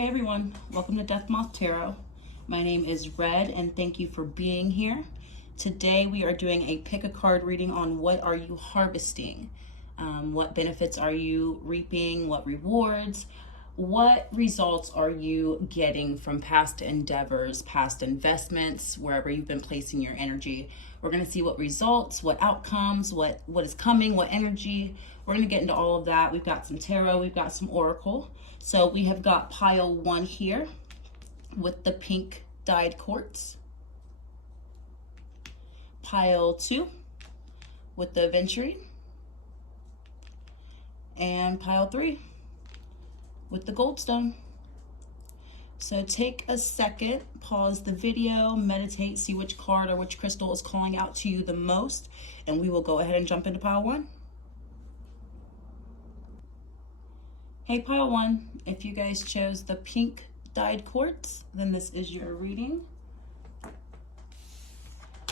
Hey everyone, welcome to Death Moth Tarot. My name is Red and thank you for being here. Today we are doing a pick a card reading on what are you harvesting? What benefits are you reaping? What rewards? What results are you getting from past endeavors, past investments, wherever you've been placing your energy? We're going to see what results, what outcomes, what is coming, what energy. We're going to get into all of that. We've got some tarot, we've got some oracle. So we have got pile 1 here with the pink dyed quartz. Pile 2 with the ᴄᴜᴜ. And pile 3 with the goldstone. So take a second, pause the video, meditate, see which card or which crystal is calling out to you the most, and we will go ahead and jump into pile 1. Hey pile 1, if you guys chose the pink dyed quartz, then this is your reading.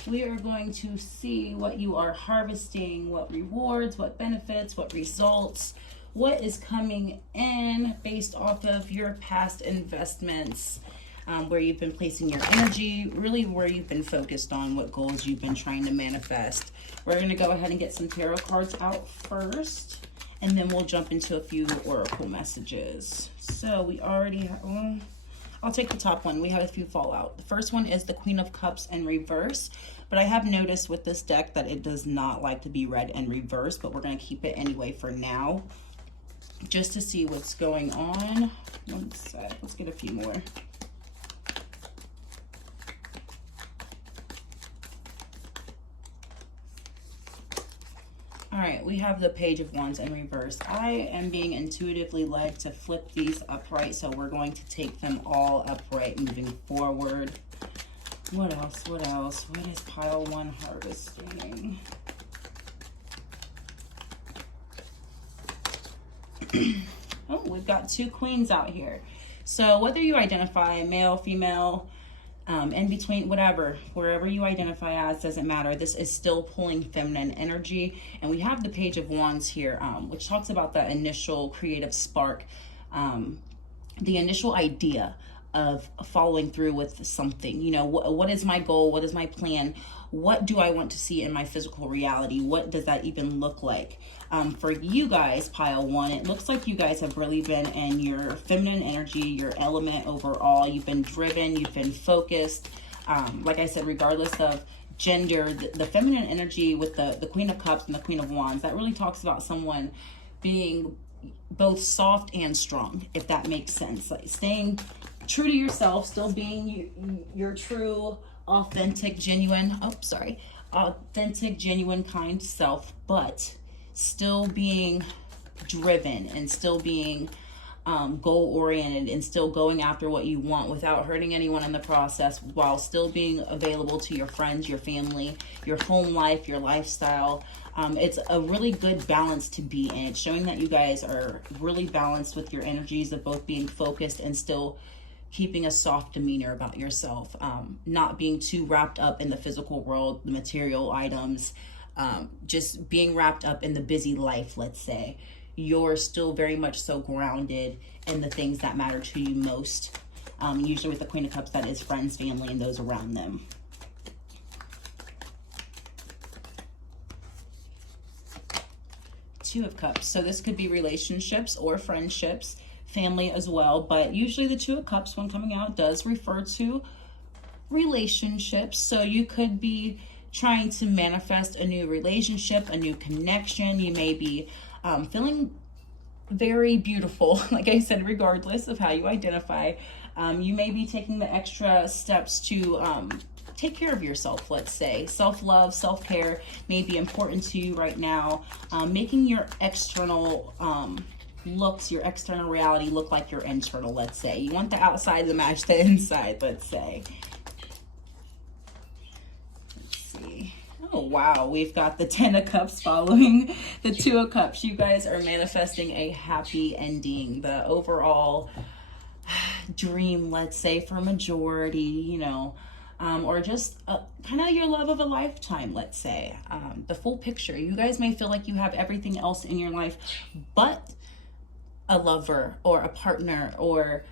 We are going to see what you are harvesting, what rewards, what benefits, what results, what is coming in based off of your past investments, where you've been placing your energy, really where you've been focused on, what goals you've been trying to manifest. We're going to go ahead and get some tarot cards out first, and then we'll jump into a few oracle messages. So we already have, I'll take the top one. We have a few fallout. The first one is the Queen of Cups in reverse, but I have noticed with this deck that it does not like to be read in reverse, but we're going to keep it anyway for now, just to see what's going on. One sec, let's get a few more. All right, we have the Page of Wands in reverse. I am being intuitively led to flip these upright, so we're going to take them all upright moving forward. What else? What else? What is pile 1 harvesting? Oh, we've got 2 queens out here. So whether you identify male, female, in between, whatever, wherever you identify as, doesn't matter. This is still pulling feminine energy. And we have the Page of Wands here, which talks about the initial creative spark, the initial idea of following through with something. You know, what is my goal? What is my plan? What do I want to see in my physical reality? What does that even look like? For you guys, pile 1, it looks like you guys have really been in your feminine energy, your element overall. You've been driven, you've been focused. Like I said, regardless of gender, the feminine energy with the Queen of Cups and the Queen of Wands, that really talks about someone being both soft and strong, if that makes sense. Like staying true to yourself, still being your true, authentic, genuine, authentic, genuine, kind self, but still being driven and still being goal-oriented and still going after what you want without hurting anyone in the process, while still being available to your friends, your family, your home life, your lifestyle. It's a really good balance to be in. It's showing that you guys are really balanced with your energies of both being focused and still keeping a soft demeanor about yourself, not being too wrapped up in the physical world, the material items, just being wrapped up in the busy life, let's say. You're still very much so grounded in the things that matter to you most. Usually with the Queen of Cups, that is friends, family, and those around them. Two of Cups. So this could be relationships or friendships, family as well, but usually the Two of Cups, when coming out, does refer to relationships. So you could be trying to manifest a new relationship, a new connection. You may be feeling very beautiful, like I said, regardless of how you identify. You may be taking the extra steps to take care of yourself, let's say. Self-love, self-care may be important to you right now. Making your external looks, your external reality look like your internal, let's say. You want the outside to match the inside, let's say. Oh, wow. We've got the 10 of Cups following the 2 of Cups. You guys are manifesting a happy ending. The overall dream, let's say, for majority, you know, or just kind of your love of a lifetime, let's say. The full picture. You guys may feel like you have everything else in your life but a lover or a partner or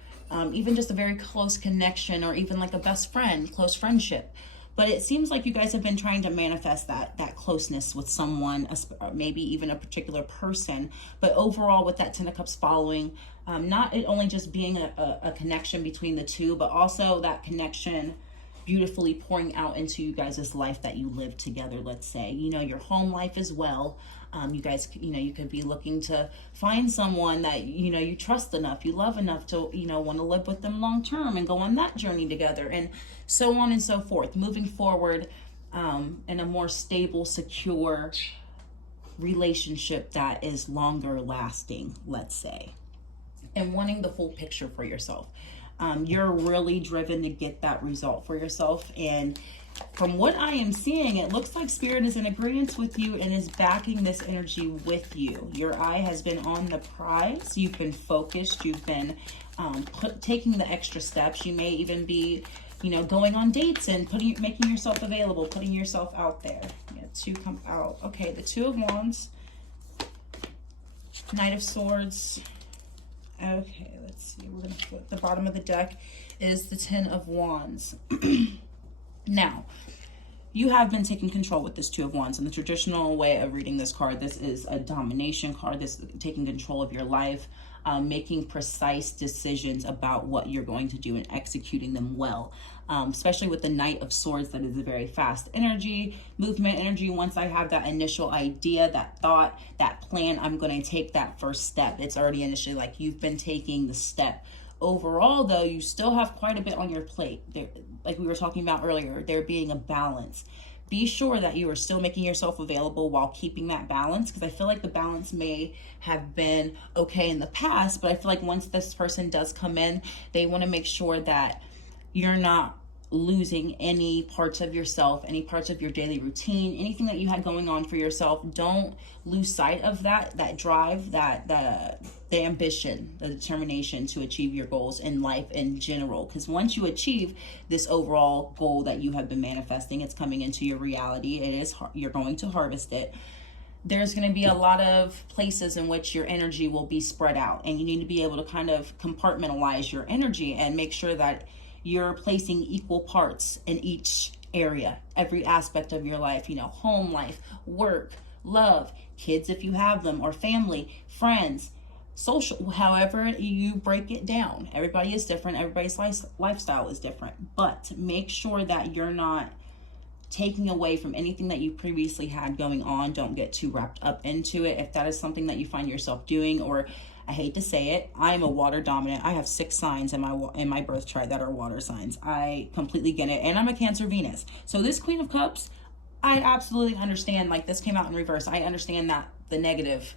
even just a very close connection, or even like a best friend, close friendship. But it seems like you guys have been trying to manifest that closeness with someone, maybe even a particular person. But overall, with that 10 of Cups following, not it only just being a connection between the two, but also that connection beautifully pouring out into you guys' life that you live together, let's say. You know, your home life as well. You guys, you know, you could be looking to find someone that, you know, you trust enough, you love enough to, you know, want to live with them long term and go on that journey together, and so on and so forth. Moving forward in a more stable, secure relationship that is longer lasting, let's say, and wanting the full picture for yourself. You're really driven to get that result for yourself, and from what I am seeing, it looks like Spirit is in agreement with you and is backing this energy with you. Your eye has been on the prize. You've been focused. You've been taking the extra steps. You may even be, you know, going on dates and making yourself available, putting yourself out there. Yeah, 2 come out. Okay, the 2 of Wands, Knight of Swords. Okay, let's see. We're going to flip the bottom of the deck is the 10 of Wands. Now, you have been taking control with this 2 of Wands. In the traditional way of reading this card, this is a domination card. This is taking control of your life, making precise decisions about what you're going to do and executing them well. Especially with the Knight of Swords, that is a very fast energy, movement energy. Once I have that initial idea, that thought, that plan, I'm going to take that first step. It's already initially like you've been taking the step. Overall, though, you still have quite a bit on your plate. There, like we were talking about earlier, there being a balance. Be sure that you are still making yourself available while keeping that balance, because I feel like the balance may have been okay in the past, but I feel like once this person does come in, they want to make sure that you're not losing any parts of yourself, any parts of your daily routine, anything that you had going on for yourself. Don't lose sight of that drive, the ambition, the determination to achieve your goals in life in general. Because once you achieve this overall goal that you have been manifesting, it's coming into your reality. You're going to harvest it. There's going to be a lot of places in which your energy will be spread out, and you need to be able to kind of compartmentalize your energy and make sure that you're placing equal parts in each area, every aspect of your life, you know, home life, work, love, kids if you have them, or family, friends, social, however you break it down. Everybody is different. Everybody's lifestyle is different, but make sure that you're not taking away from anything that you previously had going on. Don't get too wrapped up into it. If that is something that you find yourself doing, or I hate to say it, I'm a water dominant. I have 6 signs in my birth chart that are water signs. I completely get it. And I'm a Cancer Venus. So this Queen of Cups, I absolutely understand. Like, this came out in reverse. I understand that the negative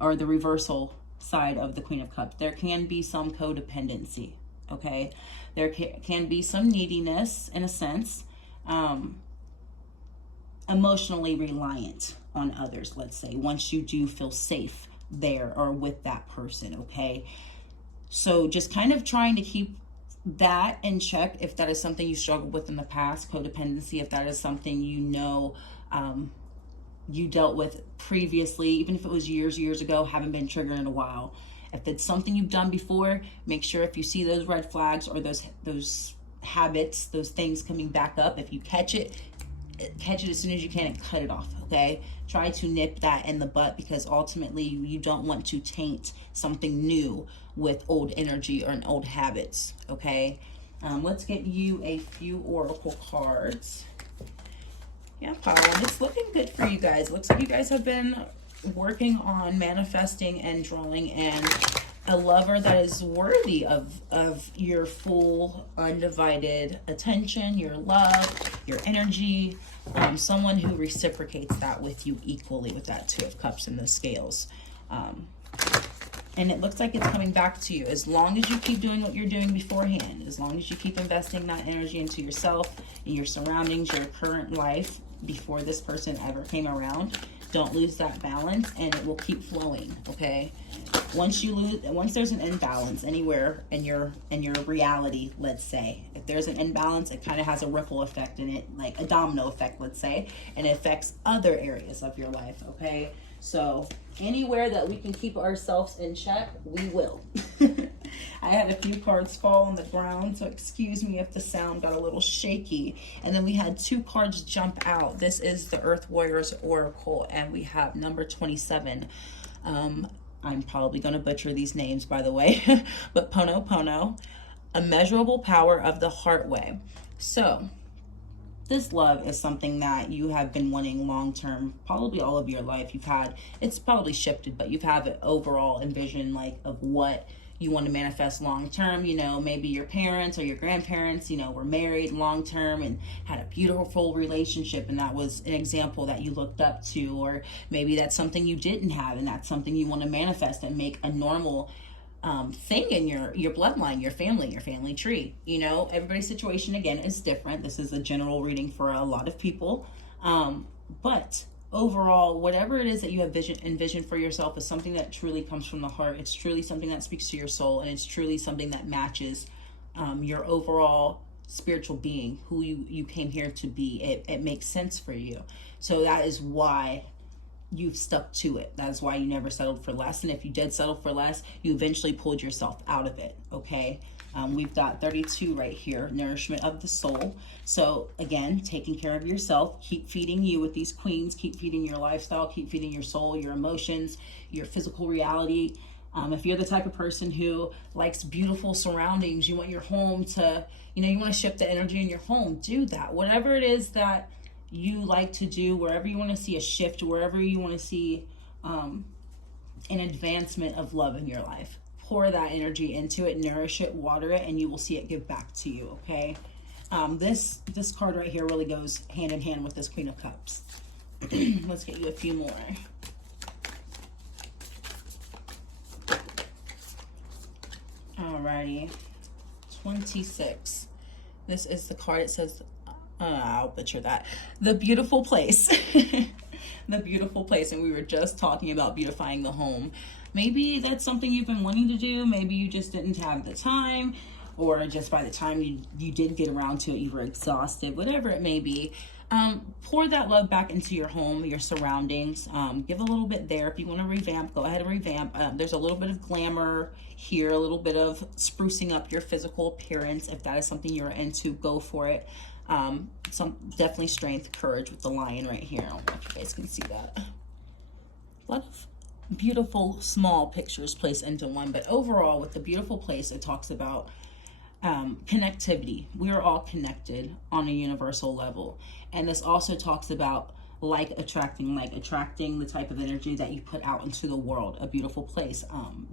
or the reversal side of the Queen of Cups. There can be some codependency, okay? There can be some neediness in a sense. Emotionally reliant on others, let's say, once you do feel safe there or with that person, okay? So just kind of trying to keep that in check if that is something you struggled with in the past. Codependency, if that is something you know you dealt with previously, even if it was years ago, haven't been triggered in a while. If it's something you've done before, make sure if you see those red flags or those habits, those things coming back up, if you catch it as soon as you can and cut it off, okay? Try to nip that in the butt, because ultimately you don't want to taint something new with old energy or old habits, okay? Let's get you a few oracle cards. Yeah, Paul, it's looking good for you guys. Looks like you guys have been working on manifesting and drawing in a lover that is worthy of your full undivided attention, your love, your energy, someone who reciprocates that with you equally, with that 2 of Cups and the scales. And it looks like it's coming back to you. As long as you keep doing what you're doing beforehand, as long as you keep investing that energy into yourself and your surroundings, your current life before this person ever came around, don't lose that balance, and it will keep flowing, okay? Once there's an imbalance anywhere in your reality, let's say, if there's an imbalance, it kind of has a ripple effect in it, like a domino effect, let's say, and it affects other areas of your life, okay? So anywhere that we can keep ourselves in check, we will. I had a few cards fall on the ground, so excuse me if the sound got a little shaky. And then we had 2 cards jump out. This is the Earth Warriors Oracle, and we have number 27. I'm probably going to butcher these names, by the way, but Pono, immeasurable power of the heart way. So this love is something that you have been wanting long-term, probably all of your life. You've had, it's probably shifted, but you've had an overall envision like of what you want to manifest long-term. You know, maybe your parents or your grandparents, you know, were married long-term and had a beautiful relationship, and that was an example that you looked up to. Or maybe that's something you didn't have, and that's something you want to manifest and make a normal thing in your bloodline, your family tree. You know, everybody's situation again is different. This is a general reading for a lot of people, but overall, whatever it is that you have envisioned for yourself is something that truly comes from the heart. It's truly something that speaks to your soul, and it's truly something that matches your overall spiritual being, who you came here to be. It makes sense for you, so that is why you've stuck to it. That is why you never settled for less. And if you did settle for less, you eventually pulled yourself out of it. Okay. We've got 32 right here, nourishment of the soul. So again, taking care of yourself, keep feeding you with these queens, keep feeding your lifestyle, keep feeding your soul, your emotions, your physical reality. If you're the type of person who likes beautiful surroundings, you want your home to, you know, you want to shift the energy in your home, do that. Whatever it is that you like to do, wherever you want to see a shift, wherever you want to see an advancement of love in your life, pour that energy into it, nourish it, water it, and you will see it give back to you. Okay. This card right here really goes hand in hand with this Queen of Cups. Let's get you a few more. Alrighty. 26. This is the card. It says, I'll butcher that. The beautiful place. The beautiful place. And we were just talking about beautifying the home. Maybe that's something you've been wanting to do. Maybe you just didn't have the time, or just by the time you did get around to it, you were exhausted, whatever it may be. Pour that love back into your home, your surroundings. Give a little bit there. If you want to revamp, go ahead and revamp. There's a little bit of glamour here, a little bit of sprucing up your physical appearance. If that is something you're into, go for it. Some definitely strength, courage with the lion right here. I don't know if you guys can see that. A lot of beautiful small pictures placed into one, but overall with the beautiful place, it talks about connectivity. We are all connected on a universal level, and this also talks about like attracting the type of energy that you put out into the world. A beautiful place,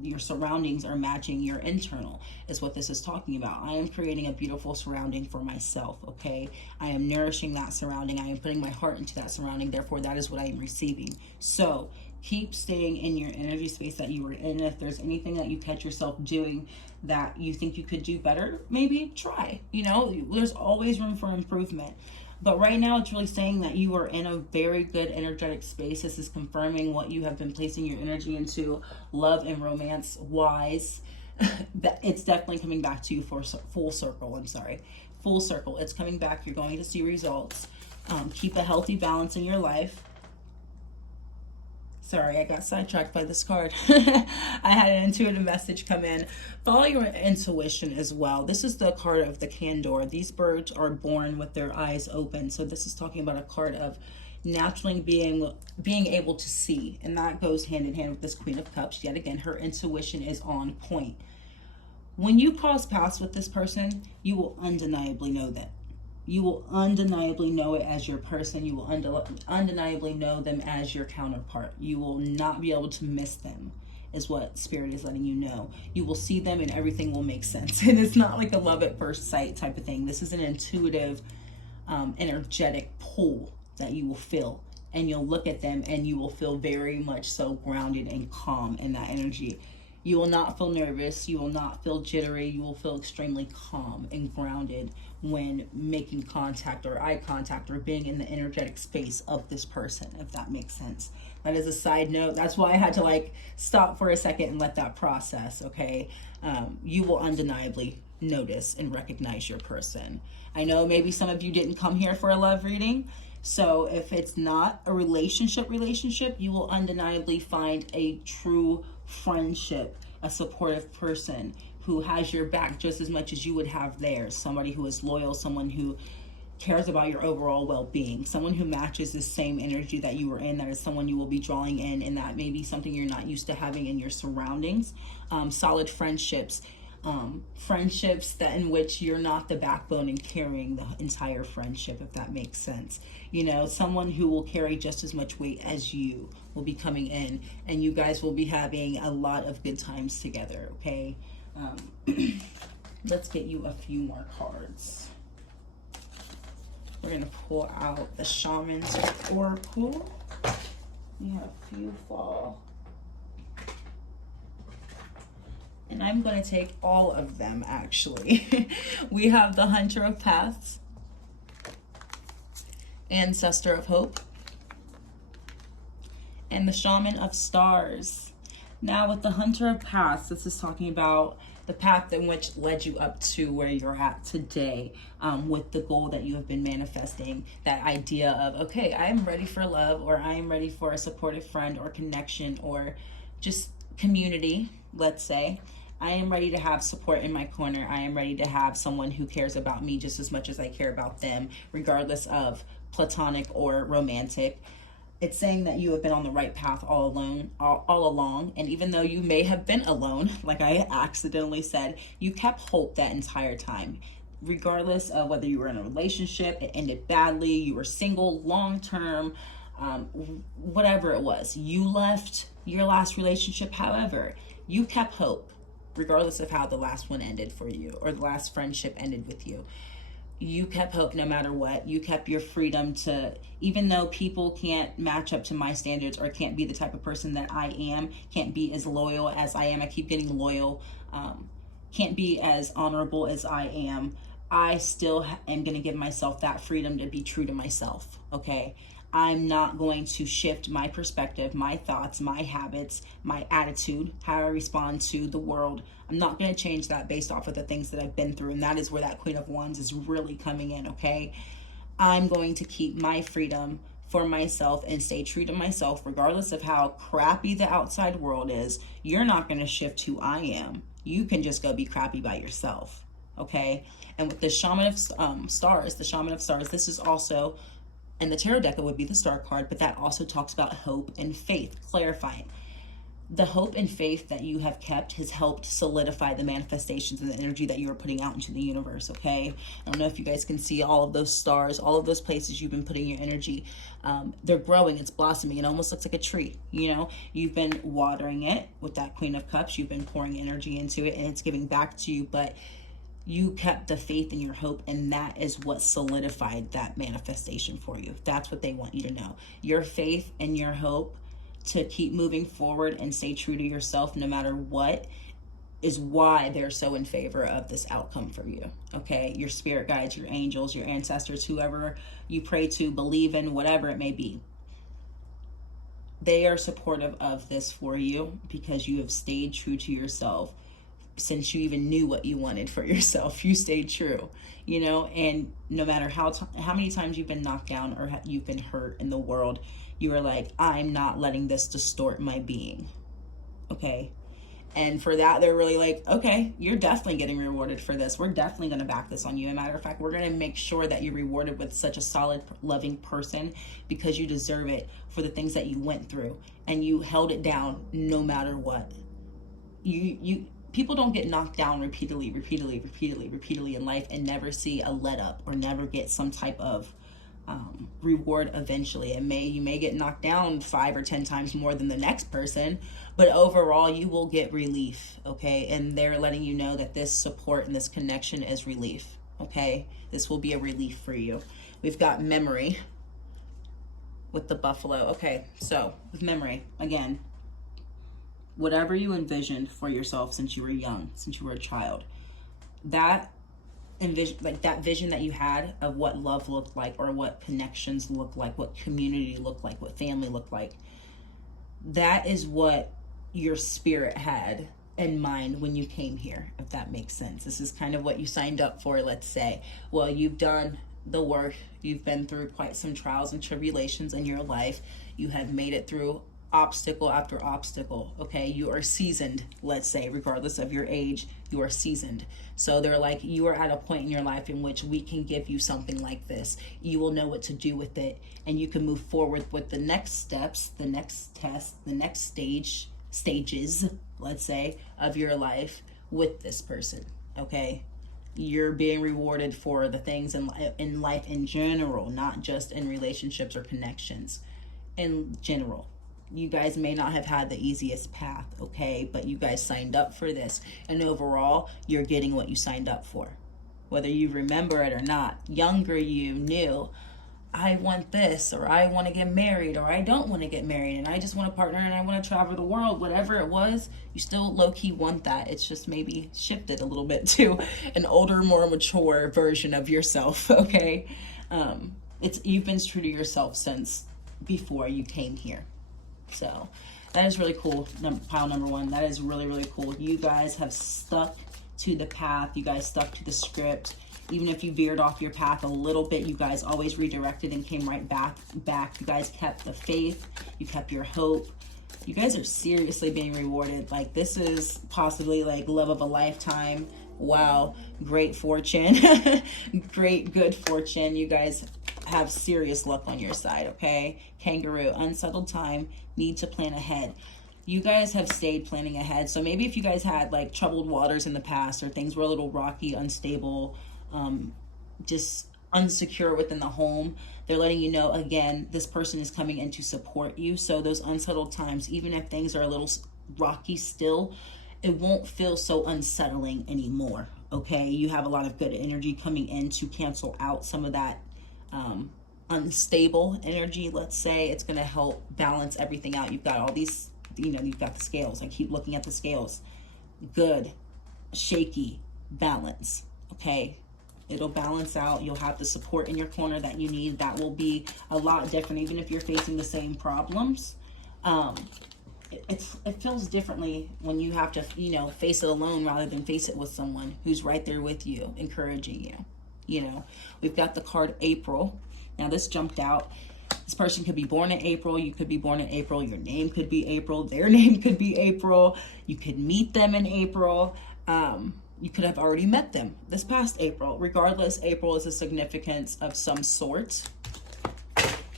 your surroundings are matching your internal, is what this is talking about. I am creating a beautiful surrounding for myself. Okay, I am nourishing that surrounding, I am putting my heart into that surrounding, therefore that is what I am receiving. So keep staying in your energy space that you were in. If there's anything that you catch yourself doing that you think you could do better, maybe try. You know, there's always room for improvement. But right now, it's really saying that you are in a very good energetic space. This is confirming what you have been placing your energy into, love and romance wise. It's definitely coming back to you for full circle. Full circle. It's coming back. You're going to see results. Keep a healthy balance in your life. Sorry, I got sidetracked by this card. I had an intuitive message come in. Follow your intuition as well. This is the card of the Candor. These birds are born with their eyes open. So this is talking about a card of naturally being able to see. And that goes hand in hand with this Queen of Cups. Yet again, her intuition is on point. When you cross paths with this person, you will undeniably know that. You will undeniably know it as your person. You will undeniably know them as your counterpart. You will not be able to miss them, is what Spirit is letting you know. You will see them and everything will make sense. And it's not like a love at first sight type of thing. This is an intuitive, energetic pull that you will feel. And you'll look at them and you will feel very much so grounded and calm in that energy. You will not feel nervous. You will not feel jittery. You will feel extremely calm and grounded when making contact or eye contact or being in the energetic space of this person, if that makes sense. That is a side note. That's why I had to stop for a second and let that process, okay? You will undeniably notice and recognize your person. I know maybe some of you didn't come here for a love reading. So if it's not a relationship, you will undeniably find a true friendship, a supportive person who has your back just as much as you would have theirs, somebody who is loyal, someone who cares about your overall well-being, someone who matches the same energy that you were in, that is someone you will be drawing in, and that may be something you're not used to having in your surroundings. Solid friendships, friendships that in which you're not the backbone and carrying the entire friendship, if that makes sense. You know, someone who will carry just as much weight as you will be coming in, and you guys will be having a lot of good times together, okay? Let's get you a few more cards. We're going to pull out the Shaman's Oracle. We have a few fall. And I'm going to take all of them, actually. We have the Hunter of Paths, Ancestor of Hope, and the Shaman of Stars. Now, with the Hunter of Paths, this is talking about the path in which led you up to where you're at today, with the goal that you have been manifesting, that idea of, okay, I am ready for love, or I am ready for a supportive friend or connection or just community, let's say. I am ready to have support in my corner. I am ready to have someone who cares about me just as much as I care about them, regardless of platonic or romantic. It's saying that you have been on the right path all along. And even though you may have been alone, like I accidentally said, you kept hope that entire time. Regardless of whether you were in a relationship, it ended badly, you were single, long-term, whatever it was. You left your last relationship, however, you kept hope, regardless of how the last one ended for you, or the last friendship ended with you. You kept hope no matter what. You kept your freedom to, even though people can't match up to my standards or can't be the type of person that I am, can't be as loyal as I am. I keep getting loyal. Can't be as honorable as I am. I still am going to give myself that freedom to be true to myself, okay? I'm not going to shift my perspective, my thoughts, my habits, my attitude, how I respond to the world. I'm not going to change that based off of the things that I've been through. And that is where that Queen of Wands is really coming in, okay? I'm going to keep my freedom for myself and stay true to myself, regardless of how crappy the outside world is. You're not going to shift who I am. You can just go be crappy by yourself, okay? And with the Shaman of Stars, the Shaman of Stars, this is also, and the tarot deck, it would be the Star card, but that also talks about hope and faith, clarifying. The hope and faith that you have kept has helped solidify the manifestations and the energy that you are putting out into the universe, okay? I don't know if you guys can see all of those stars, all of those places you've been putting your energy. They're growing, it's blossoming. It almost looks like a tree, you know? You've been watering it with that Queen of Cups. You've been pouring energy into it, and it's giving back to you, but you kept the faith and your hope, and that is what solidified that manifestation for you. That's what they want you to know. Your faith and your hope to keep moving forward and stay true to yourself no matter what is why they're so in favor of this outcome for you, okay? Your spirit guides, your angels, your ancestors, whoever you pray to, believe in, whatever it may be. They are supportive of this for you because you have stayed true to yourself. Since you even knew what you wanted for yourself, you stayed true, you know? And no matter how many times you've been knocked down or you've been hurt in the world, you were like, I'm not letting this distort my being, okay? And for that, they're really like, okay, you're definitely getting rewarded for this. We're definitely going to back this on you. As a matter of fact, we're going to make sure that you're rewarded with such a solid, loving person because you deserve it for the things that you went through and you held it down no matter what. People don't get knocked down repeatedly in life and never see a let up or never get some type of reward eventually. You may get knocked down 5 or 10 times more than the next person, but overall you will get relief, okay? And they're letting you know that this support and this connection is relief, okay? This will be a relief for you. We've got memory with the buffalo. Okay, so with memory, again, whatever you envisioned for yourself since you were young, since you were a child, that vision that you had of what love looked like or what connections looked like, what community looked like, what family looked like, that is what your spirit had in mind when you came here, if that makes sense. This is kind of what you signed up for, let's say. Well, you've done the work. You've been through quite some trials and tribulations in your life. You have made it through obstacle after obstacle. Okay, you are seasoned, let's say, regardless of your age, you are seasoned. So they're like, you are at a point in your life in which we can give you something like this. You will know what to do with it, and you can move forward with the next steps, the next test, the next stages, let's say, of your life with this person. Okay, you're being rewarded for the things in life in general, not just in relationships or connections. In general, you guys may not have had the easiest path, okay, but you guys signed up for this, and overall you're getting what you signed up for, whether you remember it or not. Younger you knew, I want this, or I want to get married, or I don't want to get married, and I just want a partner, and I want to travel the world. Whatever it was, you still low-key want that. It's just maybe shifted a little bit to an older, more mature version of yourself, okay? You've been true to yourself since before you came here. So that is really cool. Pile number one, that is really, really cool. You guys have stuck to the path. You guys stuck to the script. Even if you veered off your path a little bit, you guys always redirected and came right back. You guys kept the faith. You kept your hope. You guys are seriously being rewarded. Like, this is possibly like love of a lifetime. Wow. Great fortune. Great, good fortune. You guys have serious luck on your side, okay? Kangaroo, unsettled time, need to plan ahead. You guys have stayed planning ahead. So maybe if you guys had like troubled waters in the past, or things were a little rocky, unstable, just unsecure within the home, they're letting you know, again, this person is coming in to support you. So those unsettled times, even if things are a little rocky still, it won't feel so unsettling anymore, okay? You have a lot of good energy coming in to cancel out some of that unstable energy, let's say. It's going to help balance everything out. You've got all these, you've got the scales. I keep looking at the scales. Good, shaky, balance, okay? It'll balance out. You'll have the support in your corner that you need. That will be a lot different, even if you're facing the same problems. It feels differently when you have to, face it alone rather than face it with someone who's right there with you, encouraging you. We've got the card April. Now this jumped out. This person could be born in April. You could be born in April. Your name could be April. Their name could be April. You could meet them in April. You could have already met them this past April. Regardless, April is a significance of some sort.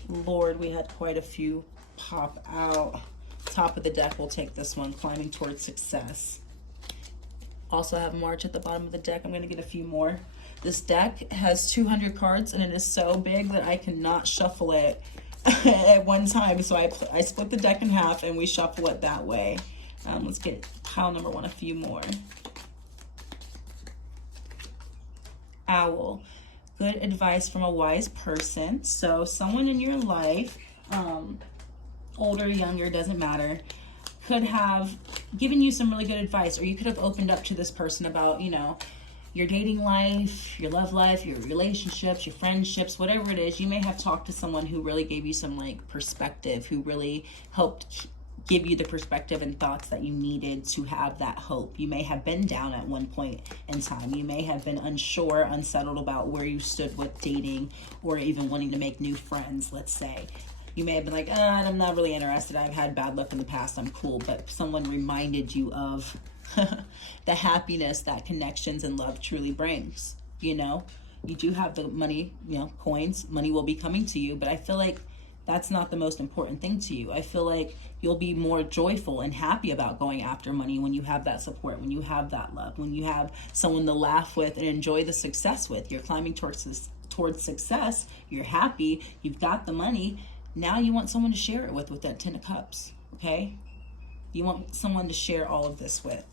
Lord, we had quite a few pop out. Top of the deck, we'll take this one, climbing towards success. Also have March at the bottom of the deck. I'm going to get a few more. This deck has 200 cards, and it is so big that I cannot shuffle it at one time. So I split the deck in half, and we shuffle it that way. Let's get pile number one, a few more. Owl. Good advice from a wise person. So someone in your life, older, younger, doesn't matter, could have given you some really good advice, or you could have opened up to this person about, your dating life, your love life, your relationships, your friendships, whatever it is. You may have talked to someone who really gave you some perspective, who really helped give you the perspective and thoughts that you needed to have that hope. You may have been down at one point in time. You may have been unsure, unsettled about where you stood with dating, or even wanting to make new friends, let's say. You may have been like, I'm not really interested. I've had bad luck in the past. I'm cool. But someone reminded you of the happiness that connections and love truly brings. You do have the money, coins. Money will be coming to you. But I feel like that's not the most important thing to you. I feel like you'll be more joyful and happy about going after money when you have that support, when you have that love, when you have someone to laugh with and enjoy the success with. You're climbing towards success. You're happy. You've got the money. Now you want someone to share it with that 10 of Cups, okay? You want someone to share all of this with.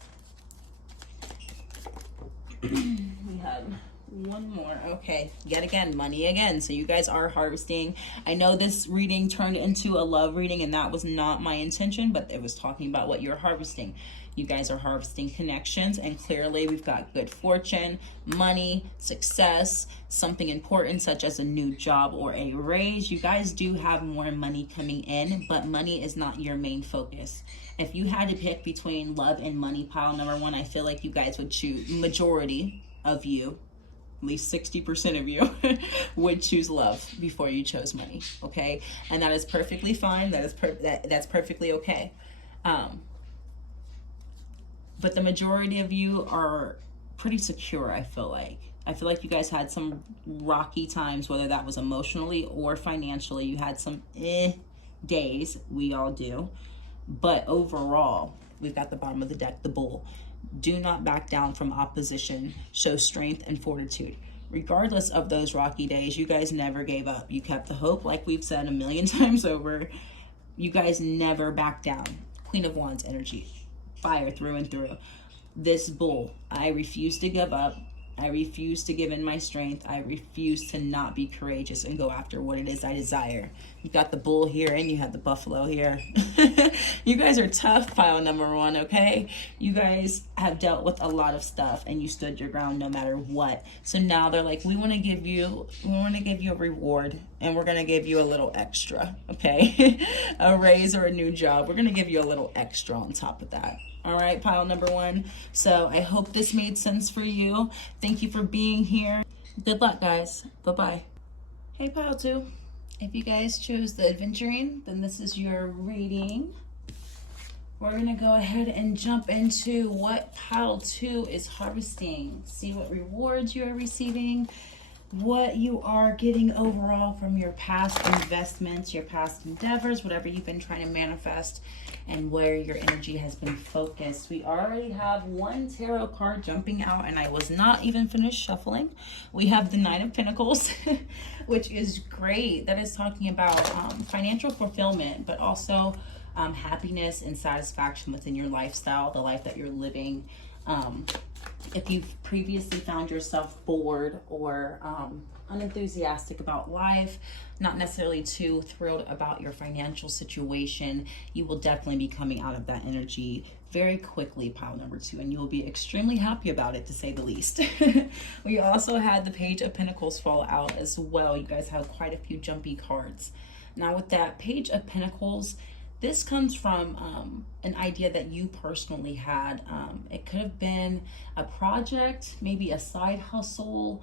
We have one more. Okay, yet again, money again. So you guys are harvesting. I know this reading turned into a love reading, and that was not my intention, but it was talking about what you're harvesting. You guys are harvesting connections, and clearly we've got good fortune, money, success, something important such as a new job or a raise. You guys do have more money coming in, but money is not your main focus. If you had to pick between love and money, pile number one, I feel like you guys would choose, majority of you at least 60% of you would choose love before you chose money, okay? And that is perfectly fine. That's perfectly okay. But the majority of you are pretty secure, I feel like. I feel like you guys had some rocky times, whether that was emotionally or financially. You had some days, we all do. But overall, we've got the bottom of the deck, the Bull. Do not back down from opposition. Show strength and fortitude. Regardless of those rocky days, you guys never gave up. You kept the hope, like we've said a million times over. You guys never back down. Queen of Wands energy. Fire through and through. This Bull, I refuse to give up. I refuse to give in my strength. I refuse to not be courageous and go after what it is I desire. You've got the Bull here and you have the Buffalo here. You guys are tough, pile number one, okay? You guys have dealt with a lot of stuff and you stood your ground no matter what. So now they're like, we want to give you a reward, and we're going to give you a little extra, okay? A raise or a new job. We're going to give you a little extra on top of that. All right, pile number one. So I hope this made sense for you. Thank you for being here. Good luck, guys. Bye-bye. Hey, pile two. If you guys chose the adventuring, then this is your reading. We're going to go ahead and jump into what pile two is harvesting. See what rewards you are receiving, what you are getting overall from your past investments, your past endeavors, whatever you've been trying to manifest, and where your energy has been focused. We already have one tarot card jumping out, and I was not even finished shuffling. We have the Nine of Pentacles, which is great. That is talking about financial fulfillment, but also happiness and satisfaction within your lifestyle, the life that you're living. If you've previously found yourself bored or unenthusiastic about life, not necessarily too thrilled about your financial situation, you will definitely be coming out of that energy very quickly, pile number two, and you will be extremely happy about it, to say the least. We also had the Page of Pentacles fall out as well. You guys have quite a few jumpy cards. Now with that Page of Pentacles, this comes from an idea that you personally had. It could have been a project, maybe a side hustle.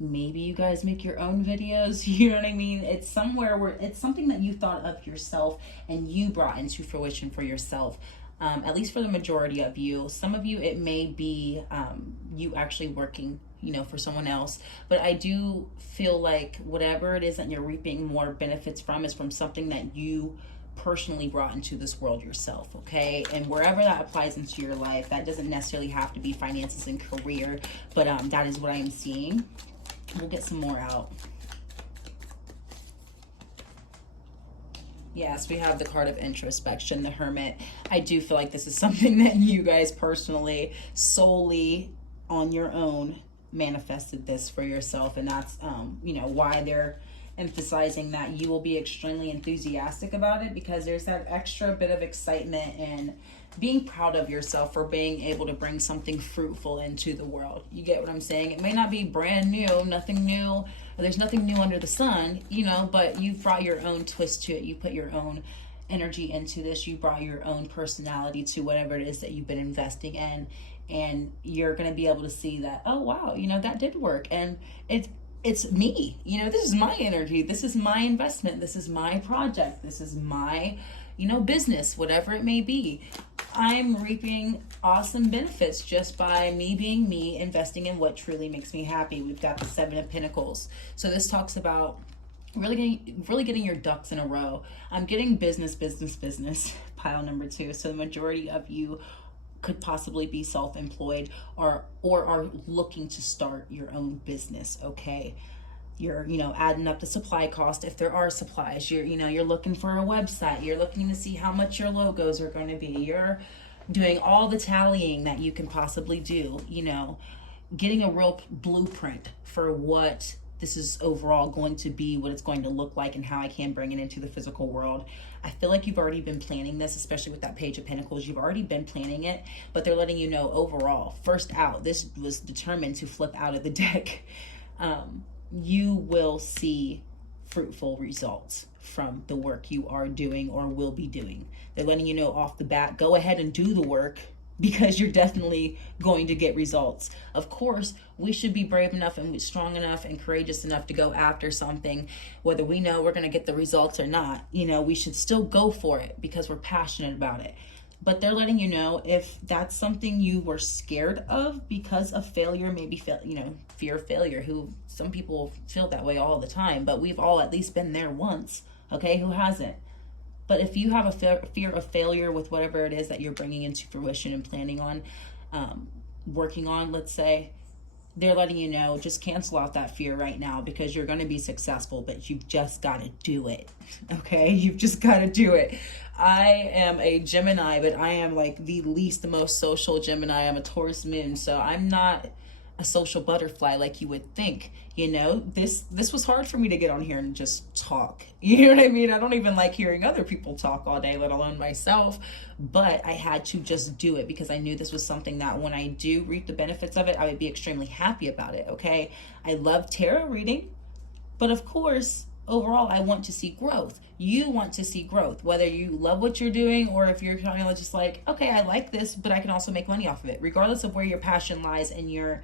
Maybe you guys make your own videos. You know what I mean? It's somewhere where it's something that you thought of yourself and you brought into fruition for yourself. At least for the majority of you. Some of you, it may be you actually working, you know, for someone else. But I do feel like whatever it is that you're reaping more benefits from is from something that you personally brought into this world yourself, okay? And wherever that applies into your life, that doesn't necessarily have to be finances and career, but that is what I am seeing. We'll get some more out. Yes, we have the card of introspection, the Hermit. I do feel like this is something that you guys personally, solely on your own, manifested this for yourself, and that's you know, why they're emphasizing that you will be extremely enthusiastic about it, because there's that extra bit of excitement and being proud of yourself for being able to bring something fruitful into the world. You get what I'm saying? It may not be brand new, nothing new, there's nothing new under the sun, you know, but you've brought your own twist to it. You put your own energy into this. You brought your own personality to whatever it is that you've been investing in, and you're going to be able to see that, oh wow, you know, that did work, and it's me, you know, this is my energy, this is my investment, this is my project, this is my, you know, business, whatever it may be. I'm reaping awesome benefits just by me being me, investing in what truly makes me happy. We've got the Seven of Pentacles. So this talks about really getting your ducks in a row. I'm getting business, pile number two. So the majority of you could possibly be self-employed or are looking to start your own business, okay? You're, you know, adding up the supply cost if there are supplies. You're, you know, you're looking for a website. You're looking to see how much your logos are going to be. You're doing all the tallying that you can possibly do, you know, getting a real blueprint for what this is overall going to be, what it's going to look like, and how I can bring it into the physical world. I feel like you've already been planning this, especially with that Page of Pentacles. You've already been planning it, but they're letting you know overall, first out, this was determined to flip out of the deck. You will see fruitful results from the work you are doing or will be doing. They're letting you know off the bat, go ahead and do the work. because you're definitely going to get results. Of course, we should be brave enough and strong enough and courageous enough to go after something, whether we know we're going to get the results or not. You know, we should still go for it because we're passionate about it. But they're letting you know, if that's something you were scared of because of failure, maybe fear of failure, who some people feel that way all the time, but we've all at least been there once. Okay, who hasn't? But if you have a fear of failure with whatever it is that you're bringing into fruition and planning on, working on, let's say, they're letting you know, just cancel out that fear right now, because you're going to be successful, but you've just got to do it. Okay, you've just got to do it. I am a Gemini, but I am like the most social Gemini. I'm a Taurus moon, so I'm not a social butterfly like you would think. You know, this was hard for me to get on here and just talk. You know what I mean? I don't even like hearing other people talk all day, let alone myself. But I had to just do it because I knew this was something that when I do reap the benefits of it, I would be extremely happy about it. Okay, I love tarot reading, but of course, overall, I want to see growth. You want to see growth, whether you love what you're doing or if you're kind of just like, okay, I like this, but I can also make money off of it. Regardless of where your passion lies and your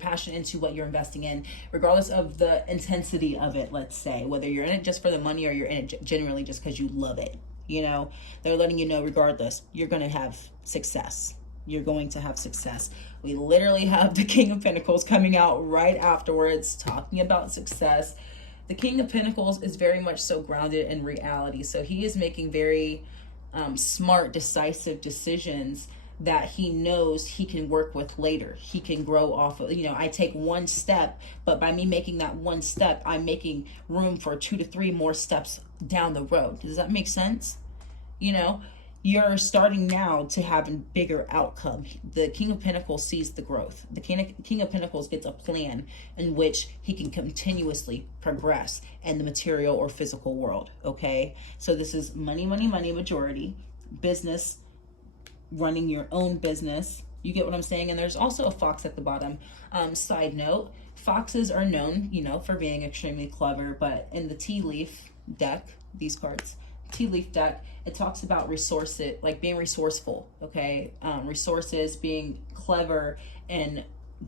passion into what you're investing in, regardless of the intensity of it, let's say, whether you're in it just for the money or you're in it genuinely just because you love it, they're letting you know, regardless, you're going to have success. You're going to have success. We literally have the King of Pentacles coming out right afterwards, talking about success. The King of Pentacles is very much so grounded in reality. So he is making very smart, decisive decisions that he knows he can work with later. He can grow off of, I take one step, but by me making that one step, I'm making room for 2 to 3 more steps down the road. Does that make sense? You're starting now to have a bigger outcome. The King of Pentacles sees the growth. The King of Pentacles gets a plan in which he can continuously progress in the material or physical world, okay? So this is money, money, money majority, business, running your own business. You get what I'm saying? And there's also a fox at the bottom. Side note, foxes are known, for being extremely clever, but in the tea leaf deck, these cards, tea leaf deck, it talks about resources, like being resourceful, okay? Resources, being clever, and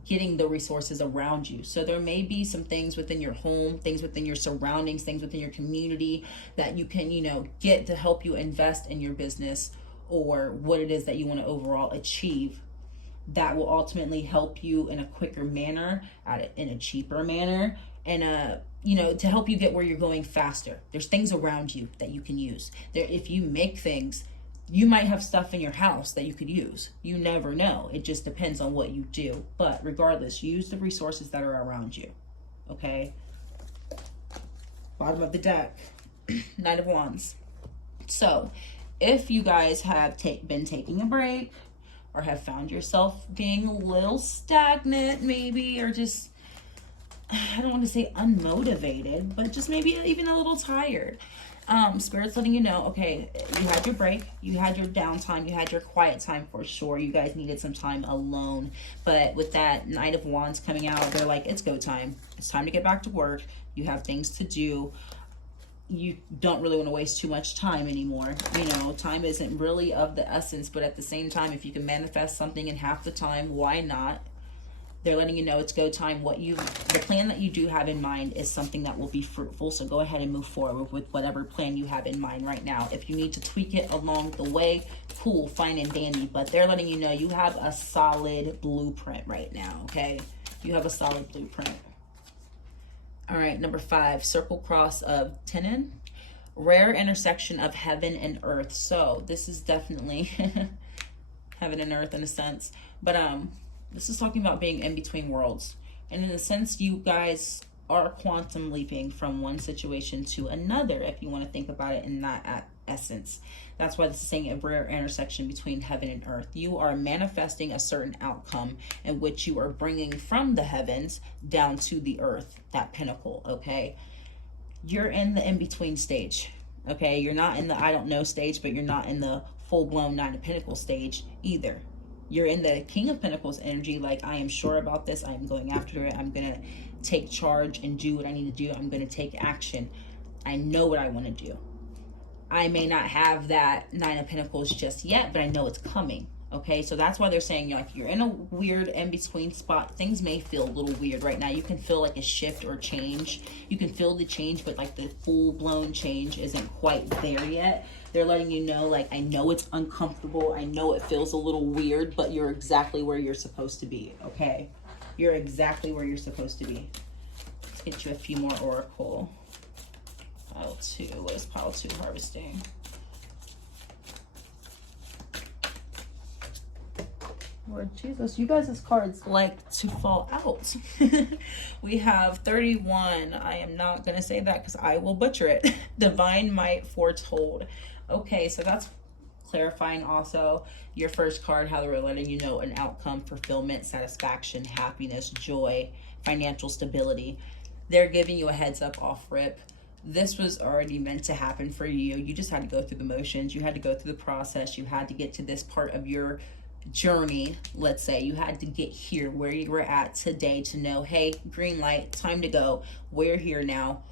getting the resources around you. So there may be some things within your home, things within your surroundings, things within your community that you can, get to help you invest in your business or what it is that you want to overall achieve, that will ultimately help you in a quicker manner, in a cheaper manner, and to help you get where you're going faster. There's things around you that you can use. If you make things, you might have stuff in your house that you could use. You never know. It just depends on what you do. But regardless, use the resources that are around you. Okay? Bottom of the deck, Knight of Wands. So, if you guys have been taking a break or have found yourself being a little stagnant maybe, or just, I don't want to say unmotivated, but just maybe even a little tired, Spirit's letting you know, okay, you had your break, you had your downtime, you had your quiet time for sure. You guys needed some time alone. But with that Knight of Wands coming out, they're like, it's go time. It's time to get back to work. You have things to do. You don't really want to waste too much time anymore. Time isn't really of the essence, but at the same time, if you can manifest something in half the time, why not? They're letting you know it's go time. The plan that you do have in mind is something that will be fruitful. So go ahead and move forward with whatever plan you have in mind right now. If you need to tweak it along the way, cool, fine and dandy. But they're letting you know you have a solid blueprint right now, okay? You have a solid blueprint. All right, number 5, circle cross of Tenon, rare intersection of heaven and earth. So this is definitely heaven and earth in a sense, but this is talking about being in between worlds. And in a sense, you guys are quantum leaping from one situation to another, if you want to think about it in that essence. That's why this is saying a rare intersection between heaven and earth. You are manifesting a certain outcome in which you are bringing from the heavens down to the earth, that pinnacle, okay? You're in the in-between stage, okay? You're not in the I don't know stage, but you're not in the full-blown Nine of Pentacles stage either. You're in the King of Pentacles energy, like, I am sure about this, I am going after it, I'm going to take charge and do what I need to do, I'm going to take action, I know what I want to do. I may not have that Nine of Pentacles just yet, but I know it's coming. Okay, so that's why they're saying you're in a weird in-between spot. Things may feel a little weird right now. You can feel like a shift or change. You can feel the change, but like the full-blown change isn't quite there yet. They're letting you know, like, I know it's uncomfortable. I know it feels a little weird, but you're exactly where you're supposed to be, okay? You're exactly where you're supposed to be. Let's get you a few more oracle. Pile 2. What is pile 2 harvesting? Lord Jesus, you guys' cards like to fall out. We have 31. I am not going to say that because I will butcher it. Divine Might Foretold. Okay, so that's clarifying also your first card, how they're letting you know an outcome, fulfillment, satisfaction, happiness, joy, financial stability. They're giving you a heads up off rip. This was already meant to happen for you. You just had to go through the motions. You had to go through the process. You had to get to this part of your journey. Let's say you had to get here where you were at today to know, hey, green light, time to go. We're here now.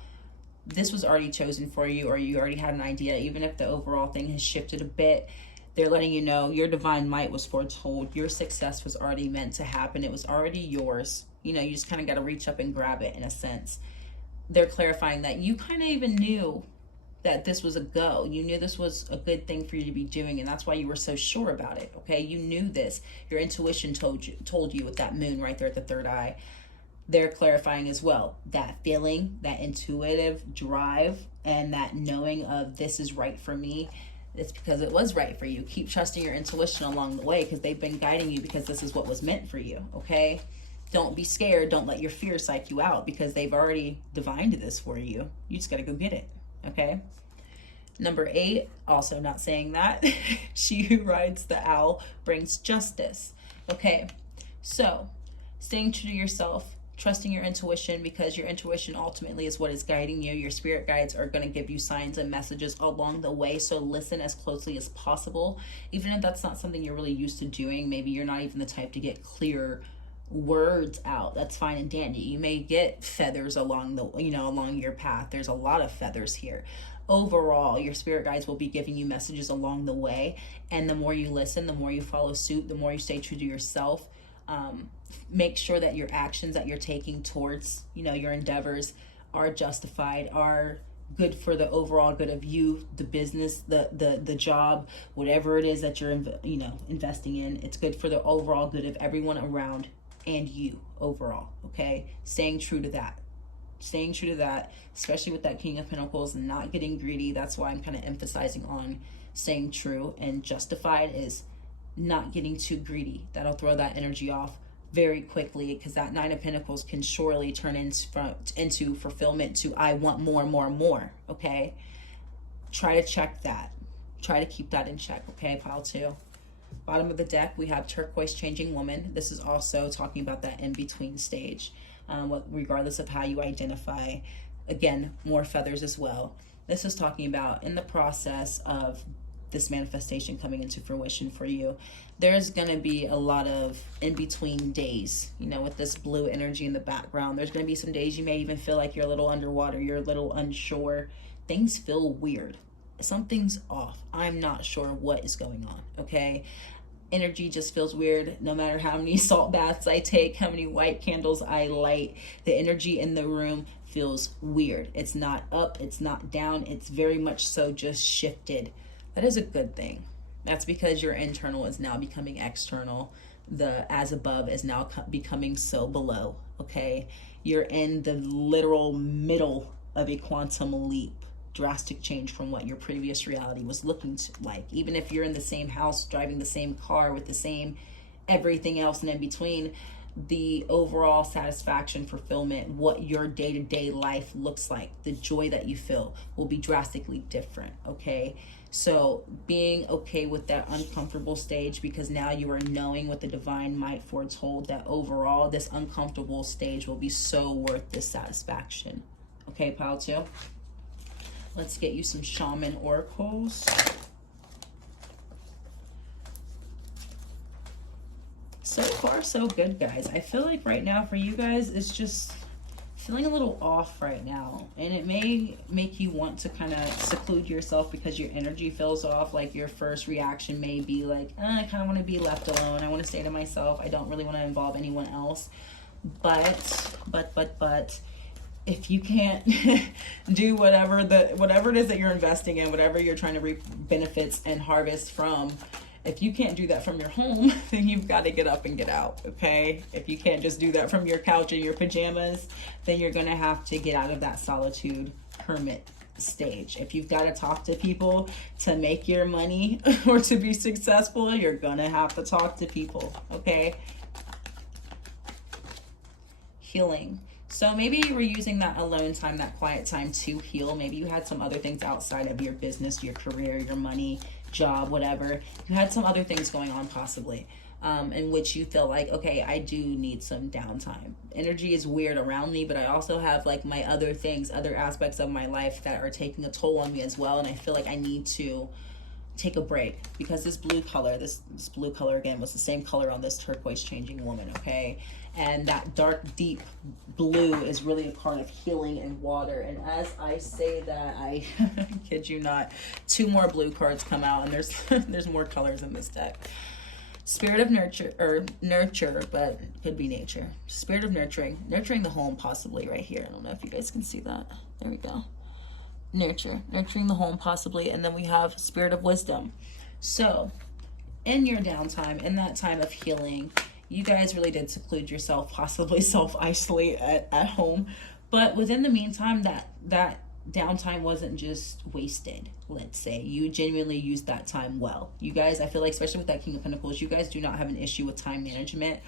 This was already chosen for you, or you already had an idea. Even if the overall thing has shifted a bit, they're letting you know your divine might was foretold. Your success was already meant to happen. It was already yours. You know, you just kind of got to reach up and grab it in a sense. They're clarifying that you kind of even knew that this was a go. You knew this was a good thing for you to be doing, and that's why you were so sure about it. Okay, you knew this. Your intuition told you with that moon right there at the third eye. They're clarifying as well that feeling, that intuitive drive, and that knowing of this is right for me. It's because it was right for you. Keep trusting your intuition along the way, because they've been guiding you, because this is what was meant for you. Okay, don't be scared. Don't let your fear psych you out, because they've already divined this for you. You just got to go get it. Okay. Number 8, also not saying that. She who rides the owl brings justice. Okay, so staying true to yourself, trusting your intuition, because your intuition ultimately is what is guiding you. Your spirit guides are going to give you signs and messages along the way, so listen as closely as possible. Even if that's not something you're really used to doing, maybe you're not even the type to get clear words out, that's fine and dandy. You may get feathers along the, along your path. There's a lot of feathers here. Overall, your spirit guides will be giving you messages along the way, and the more you listen, the more you follow suit, the more you stay true to yourself. Make sure that your actions that you're taking towards, your endeavors are justified, are good for the overall good of you, the business, the job, whatever it is that you're investing in. It's good for the overall good of everyone around and you overall. Okay, staying true to that. Staying true to that, especially with that King of Pentacles, and not getting greedy. That's why I'm kind of emphasizing on staying true, and justified is not getting too greedy. That'll throw that energy off very quickly, because that Nine of Pentacles can surely turn into fulfillment to I want more and more and more. Okay, try to check that. Try to keep that in check. Okay, pile 2. Bottom of the deck, we have turquoise changing woman. This is also talking about that in-between stage. Regardless of how you identify, again, more feathers as well. This is talking about in the process of this manifestation coming into fruition for you, there's going to be a lot of in-between days, with this blue energy in the background. There's going to be some days you may even feel like you're a little underwater, you're a little unsure. Things feel weird. Something's off. I'm not sure what is going on, okay? Energy just feels weird. No matter how many salt baths I take, how many white candles I light, the energy in the room feels weird. It's not up, it's not down, it's very much so just shifted. That is a good thing. That's because your internal is now becoming external. The as above is now becoming so below, okay? You're in the literal middle of a quantum leap. Drastic change from what your previous reality was looking like. Even if you're in the same house, driving the same car, with the same everything else and in between, the overall satisfaction, fulfillment, what your day-to-day life looks like, the joy that you feel will be drastically different. Okay, so being okay with that uncomfortable stage, because now you are knowing what the divine might foretold, that overall this uncomfortable stage will be so worth this satisfaction. Okay, pile 2. Let's get you some shaman oracles. So far, so good, guys. I feel like right now for you guys, it's just feeling a little off right now, and it may make you want to kind of seclude yourself because your energy feels off. Like your first reaction may be like, I kind of want to be left alone. I want to stay to myself. I don't really want to involve anyone else. But if you can't do whatever it is that you're investing in, whatever you're trying to reap benefits and harvest from, if you can't do that from your home, then you've got to get up and get out, okay? If you can't just do that from your couch in your pajamas, then you're going to have to get out of that solitude hermit stage. If you've got to talk to people to make your money or to be successful, you're going to have to talk to people, okay? Healing. So maybe you were using that alone time, that quiet time to heal. Maybe you had some other things outside of your business, your career, your money, job, whatever. You had some other things going on possibly, in which you feel like, okay, I do need some downtime. Energy is weird around me, but I also have like my other things, other aspects of my life that are taking a toll on me as well. And I feel like I need to take a break, because this blue color, this blue color again was the same color on this turquoise changing woman, okay? And that dark, deep blue is really a part of healing and water. And as I say that, I kid you not, 2 more blue cards come out, and there's more colors in this deck. Spirit of nurture, but it could be nature. Spirit of nurturing the home possibly right here. I don't know if you guys can see that. There we go. Nurturing the home possibly. And then we have spirit of wisdom. So in your downtime, in that time of healing, you guys really did seclude yourself, possibly self-isolate at home. But within the meantime, that downtime wasn't just wasted, let's say. You genuinely used that time well. You guys, I feel like, especially with that King of Pentacles, you guys do not have an issue with time management.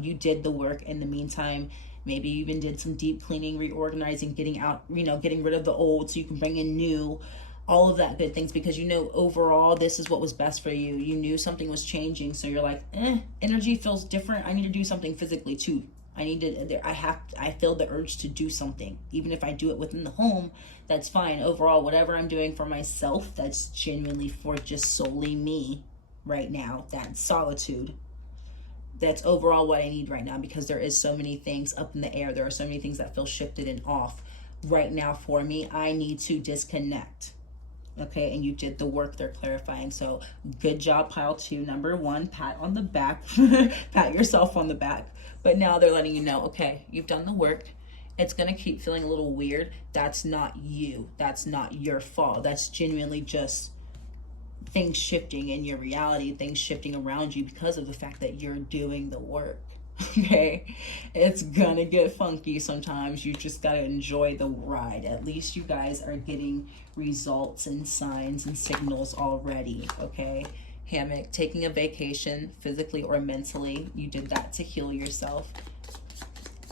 You did the work in the meantime. Maybe you even did some deep cleaning, reorganizing, getting out, getting rid of the old so you can bring in new. All of that good things, because overall this is what was best for you. You knew something was changing, so you're like, energy feels different. I need to do something physically too. I feel the urge to do something. Even if I do it within the home, that's fine. Overall, whatever I'm doing for myself, that's genuinely for just solely me right now. That solitude. That's overall what I need right now, because there is so many things up in the air. There are so many things that feel shifted and off right now for me. I need to disconnect. Okay, and you did the work. They're clarifying. So good job, pile 2. Number 1, pat on the back. Pat yourself on the back. But now they're letting you know, okay, you've done the work. It's going to keep feeling a little weird. That's not you. That's not your fault. That's genuinely just things shifting in your reality, things shifting around you because of the fact that you're doing the work. Okay, it's gonna get funky sometimes. You just gotta enjoy the ride. At least you guys are getting results and signs and signals already. Okay, hammock, taking a vacation physically or mentally, you did that to heal yourself,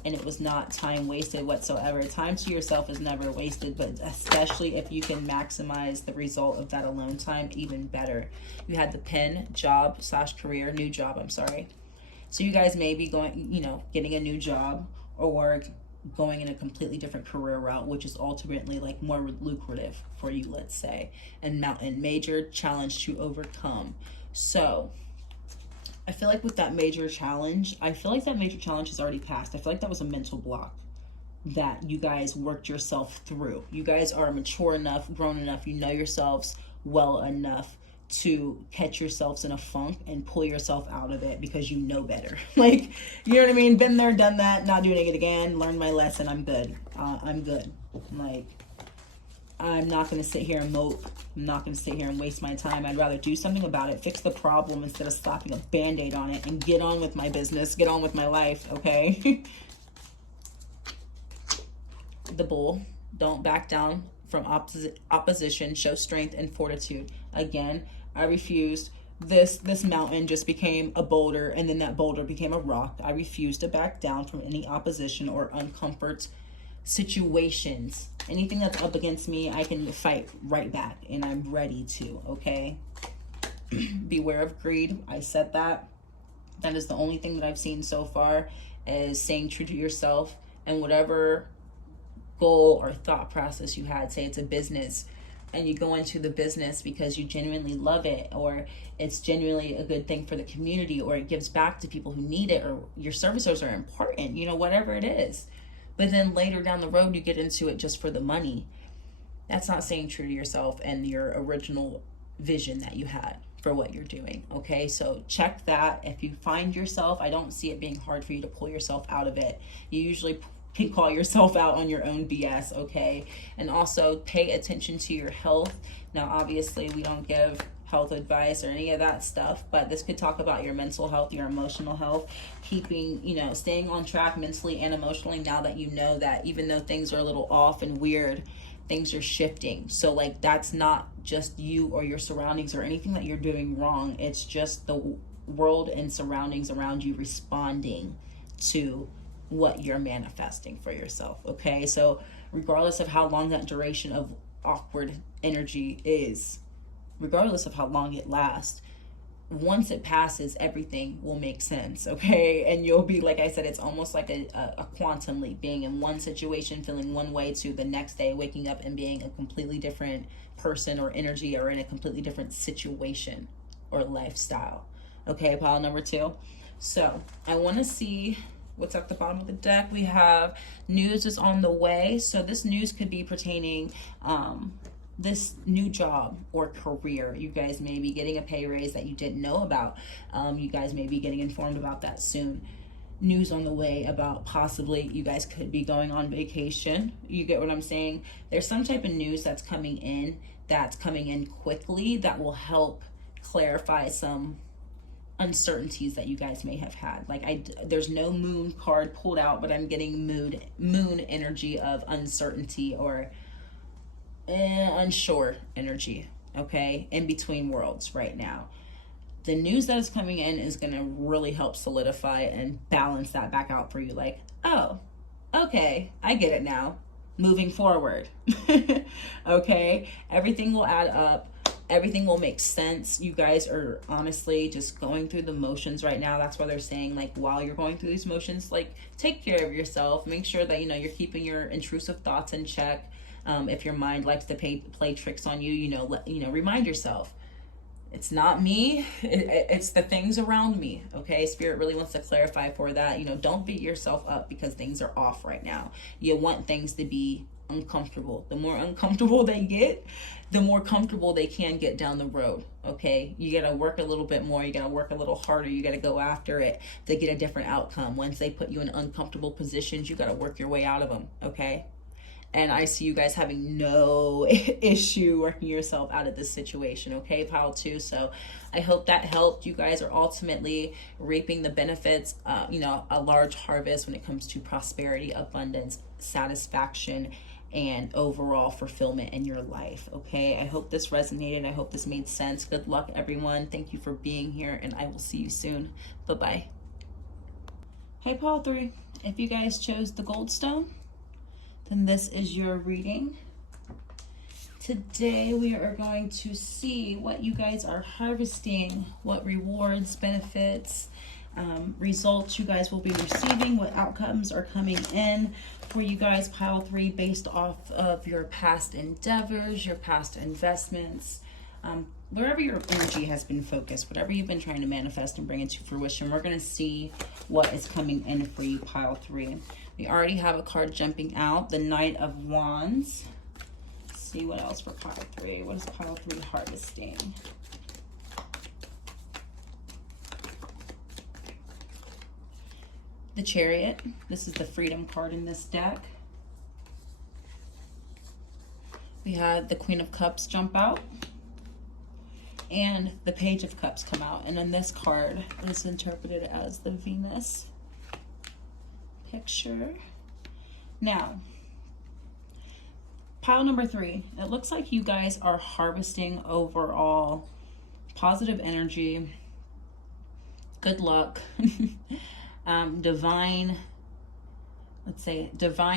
and it was not time wasted whatsoever. Time to yourself is never wasted, but especially if you can maximize the result of that alone time, even better. You had the pen, job / career, new job, I'm sorry. So you guys may be going, getting a new job or going in a completely different career route, which is ultimately like more lucrative for you, let's say, and major challenge to overcome. So I feel like with that major challenge, has already passed. I feel like that was a mental block that you guys worked yourself through. You guys are mature enough, grown enough, you know yourselves well enough to catch yourselves in a funk and pull yourself out of it, because you know better. Like, you know what I mean? Been there, done that, not doing it again, learned my lesson, I'm good. I'm good. Like, I'm not going to sit here and mope. I'm not going to sit here and waste my time. I'd rather do something about it, fix the problem instead of slapping a band-aid on it, and get on with my business, get on with my life, okay? The bull, don't back down from opposition, show strength and fortitude. Again, I refused. This mountain just became a boulder, and then that boulder became a rock. I refuse to back down from any opposition or uncomfort situations. Anything that's up against me, I can fight right back, and I'm ready to, okay? Beware of greed. I said that. That is the only thing that I've seen so far, is staying true to yourself, and whatever goal or thought process you had, say it's a business, and you go into the business because you genuinely love it, or it's genuinely a good thing for the community, or it gives back to people who need it, or your services are important, whatever it is. but then later down the road you get into it just for the money. That's not staying true to yourself and your original vision that you had for what you're doing. Okay, so check that. If you find yourself, I don't see it being hard for you to pull yourself out of it. You usually can call yourself out on your own BS. Okay, and also pay attention to your health. Now obviously we don't give health advice or any of that stuff, but this could talk about your mental health, your emotional health, keeping, you know, staying on track mentally and emotionally, now that you know that even though things are a little off and weird, things are shifting. So like, that's not just you or your surroundings or anything that you're doing wrong. It's just the world and surroundings around you responding to what you're manifesting for yourself. Okay, so regardless of how long that duration of awkward energy is, regardless of how long it lasts, once it passes, everything will make sense. Okay, and you'll be, like I said, it's almost like a quantum leap, being in one situation feeling one way to the next day waking up and being a completely different person or energy, or in a completely different situation or lifestyle. Okay, pile number 2. So I want to see what's at the bottom of the deck. We have news is on the way. So this news could be pertaining this new job or career. You guys may be getting a pay raise that you didn't know about. You guys may be getting informed about that soon. News on the way about possibly you guys could be going on vacation. You get what I'm saying? There's some type of news that's coming in quickly that will help clarify some uncertainties that you guys may have had. Like there's no moon card pulled out, but I'm getting moon energy of uncertainty or unsure energy. Okay, in between worlds right now. The news that is coming in is going to really help solidify and balance that back out for you. Like, oh, okay, I get it now. Moving forward. Okay, everything will add up. Everything will make sense. You guys are honestly just going through the motions right now. That's why they're saying, like, while you're going through these motions, like, take care of yourself. Make sure that, you know, you're keeping your intrusive thoughts in check. If your mind likes to play tricks on you, you know, remind yourself, it's not me, it's the things around me. Okay, Spirit really wants to clarify for that. You know, don't beat yourself up because things are off right now. You want things to be uncomfortable. The more uncomfortable they get, the more comfortable they can get down the road. Okay, you got to work a little bit more, you got to work a little harder, you got to go after it to get a different outcome. Once they put you in uncomfortable positions, you got to work your way out of them. Okay, and I see you guys having no issue working yourself out of this situation. Okay, pile 2. So I hope that helped. You guys are ultimately reaping the benefits, you know, a large harvest when it comes to prosperity, abundance, satisfaction, and overall fulfillment in your life. Okay, I hope this resonated. I hope this made sense. Good luck, everyone. Thank you for being here, and I will see you soon. Bye-bye. Hey, pile 3. If you guys chose the gold stone, then this is your reading. Today we are going to see what you guys are harvesting, what rewards, benefits, results you guys will be receiving, what outcomes are coming in for you guys, pile 3, based off of your past endeavors, your past investments, wherever your energy has been focused, whatever you've been trying to manifest and bring into fruition. We're going to see what is coming in for you, pile 3. We already have a card jumping out, the Knight of Wands. Let's see what else for pile 3. What is pile 3 harvesting? The Chariot. This is the Freedom card in this deck. We had the Queen of Cups jump out, and the Page of Cups come out. And then this card is interpreted as the Venus picture. Now, pile number 3, it looks like you guys are harvesting overall positive energy, good luck, divine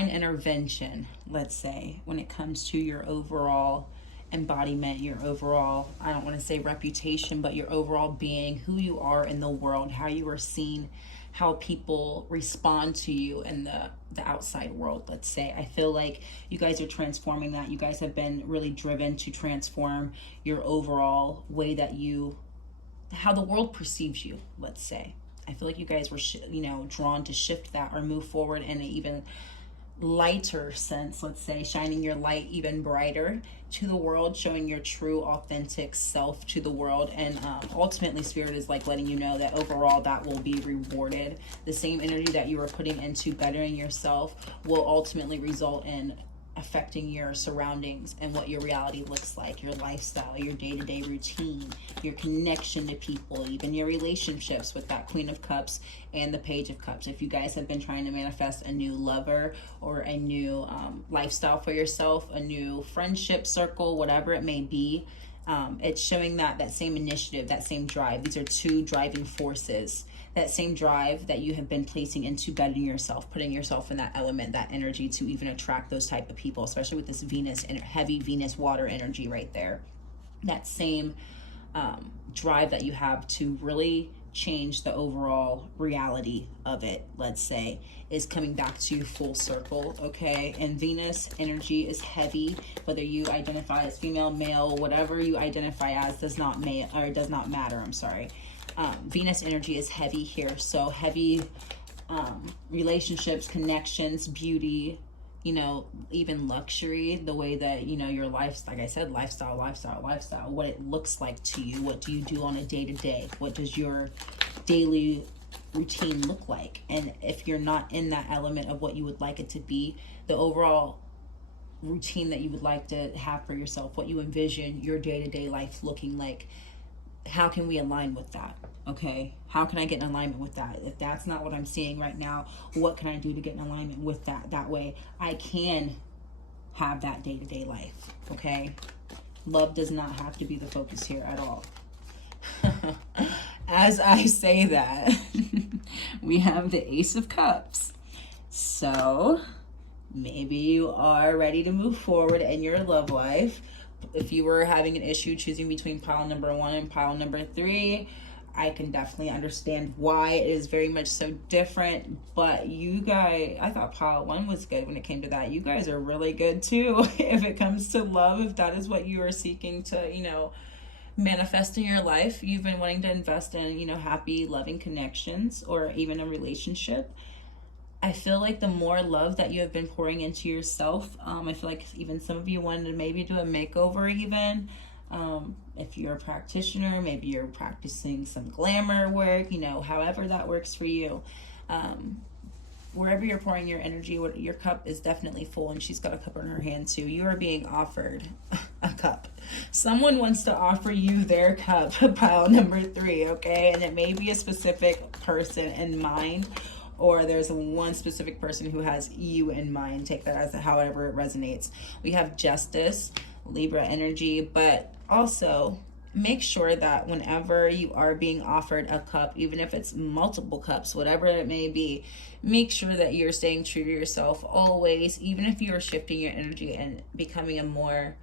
intervention, let's say, when it comes to your overall embodiment, your overall, I don't want to say reputation, but your overall being, who you are in the world, how you are seen, how people respond to you in the outside world, let's say. I feel like you guys are transforming that. You guys have been really driven to transform your overall way that how the world perceives you, let's say. I feel like you guys were, drawn to shift that or move forward in an even lighter sense, let's say, shining your light even brighter to the world, showing your true authentic self to the world. And ultimately, Spirit is like letting you know that overall that will be rewarded. The same energy that you are putting into bettering yourself will ultimately result in affecting your surroundings and what your reality looks like, your lifestyle, your day-to-day routine, your connection to people, even your relationships with that Queen of Cups and the Page of Cups. If you guys have been trying to manifest a new lover or a new lifestyle for yourself, a new friendship circle, whatever it may be, it's showing that same initiative, that same drive. These are two driving forces. That same drive that you have been placing into bettering yourself, putting yourself in that element, that energy to even attract those type of people, especially with this Venus and heavy Venus water energy right there. That same drive that you have to really change the overall reality of it, let's say, is coming back to you full circle, okay? And Venus energy is heavy, whether you identify as female, male, whatever you identify as does not matter, I'm sorry. Venus energy is heavy here, so heavy relationships, connections, beauty, you know, even luxury, the way that, you know, your life, like I said, lifestyle, what it looks like to you. What do you do on a day-to-day? What does your daily routine look like? And if you're not in that element of what you would like it to be, the overall routine that you would like to have for yourself, what you envision your day-to-day life looking like, how can we align with that? Okay, how can I get in alignment with that? If that's not what I'm seeing right now, what can I do to get in alignment with that? That way I can have that day-to-day life, okay? Love does not have to be the focus here at all. As I say that, we have the Ace of Cups. So maybe you are ready to move forward in your love life. If you were having an issue choosing between pile number 1 and pile number 3, I can definitely understand why it is very much so different. But you guys, I thought pile 1 was good when it came to that. You guys are really good too if it comes to love. If that is what you are seeking to, you know, manifest in your life, you've been wanting to invest in, you know, happy, loving connections or even a relationship. I feel like the more love that you have been pouring into yourself, I feel like even some of you wanted to maybe do a makeover even. If you're a practitioner, maybe you're practicing some glamour work, you know, however that works for you. Wherever you're pouring your energy, your cup is definitely full, and she's got a cup in her hand too. You are being offered a cup. Someone wants to offer you their cup, pile number 3, okay? And it may be a specific person in mind, or there's one specific person who has you in mind. Take that as however it resonates. We have Justice, Libra energy, but also make sure that whenever you are being offered a cup, even if it's multiple cups, whatever it may be, make sure that you're staying true to yourself always, even if you're shifting your energy and becoming a more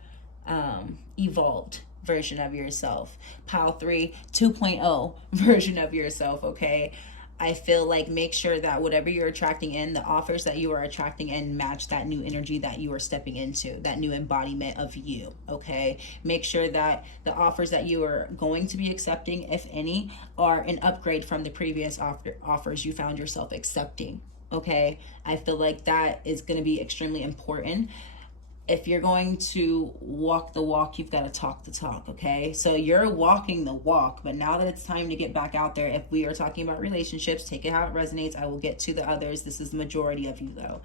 evolved version of yourself. Pile 3, 2.0 version of yourself, okay? I feel like make sure that whatever you're attracting in, the offers that you are attracting in match that new energy that you are stepping into, that new embodiment of you, okay? Make sure that the offers that you are going to be accepting, if any, are an upgrade from the previous offers you found yourself accepting, okay? I feel like that is going to be extremely important. If you're going to walk the walk, you've got to talk the talk, okay? So you're walking the walk, but now that it's time to get back out there, if we are talking about relationships, take it how it resonates. I will get to the others. This is the majority of you, though.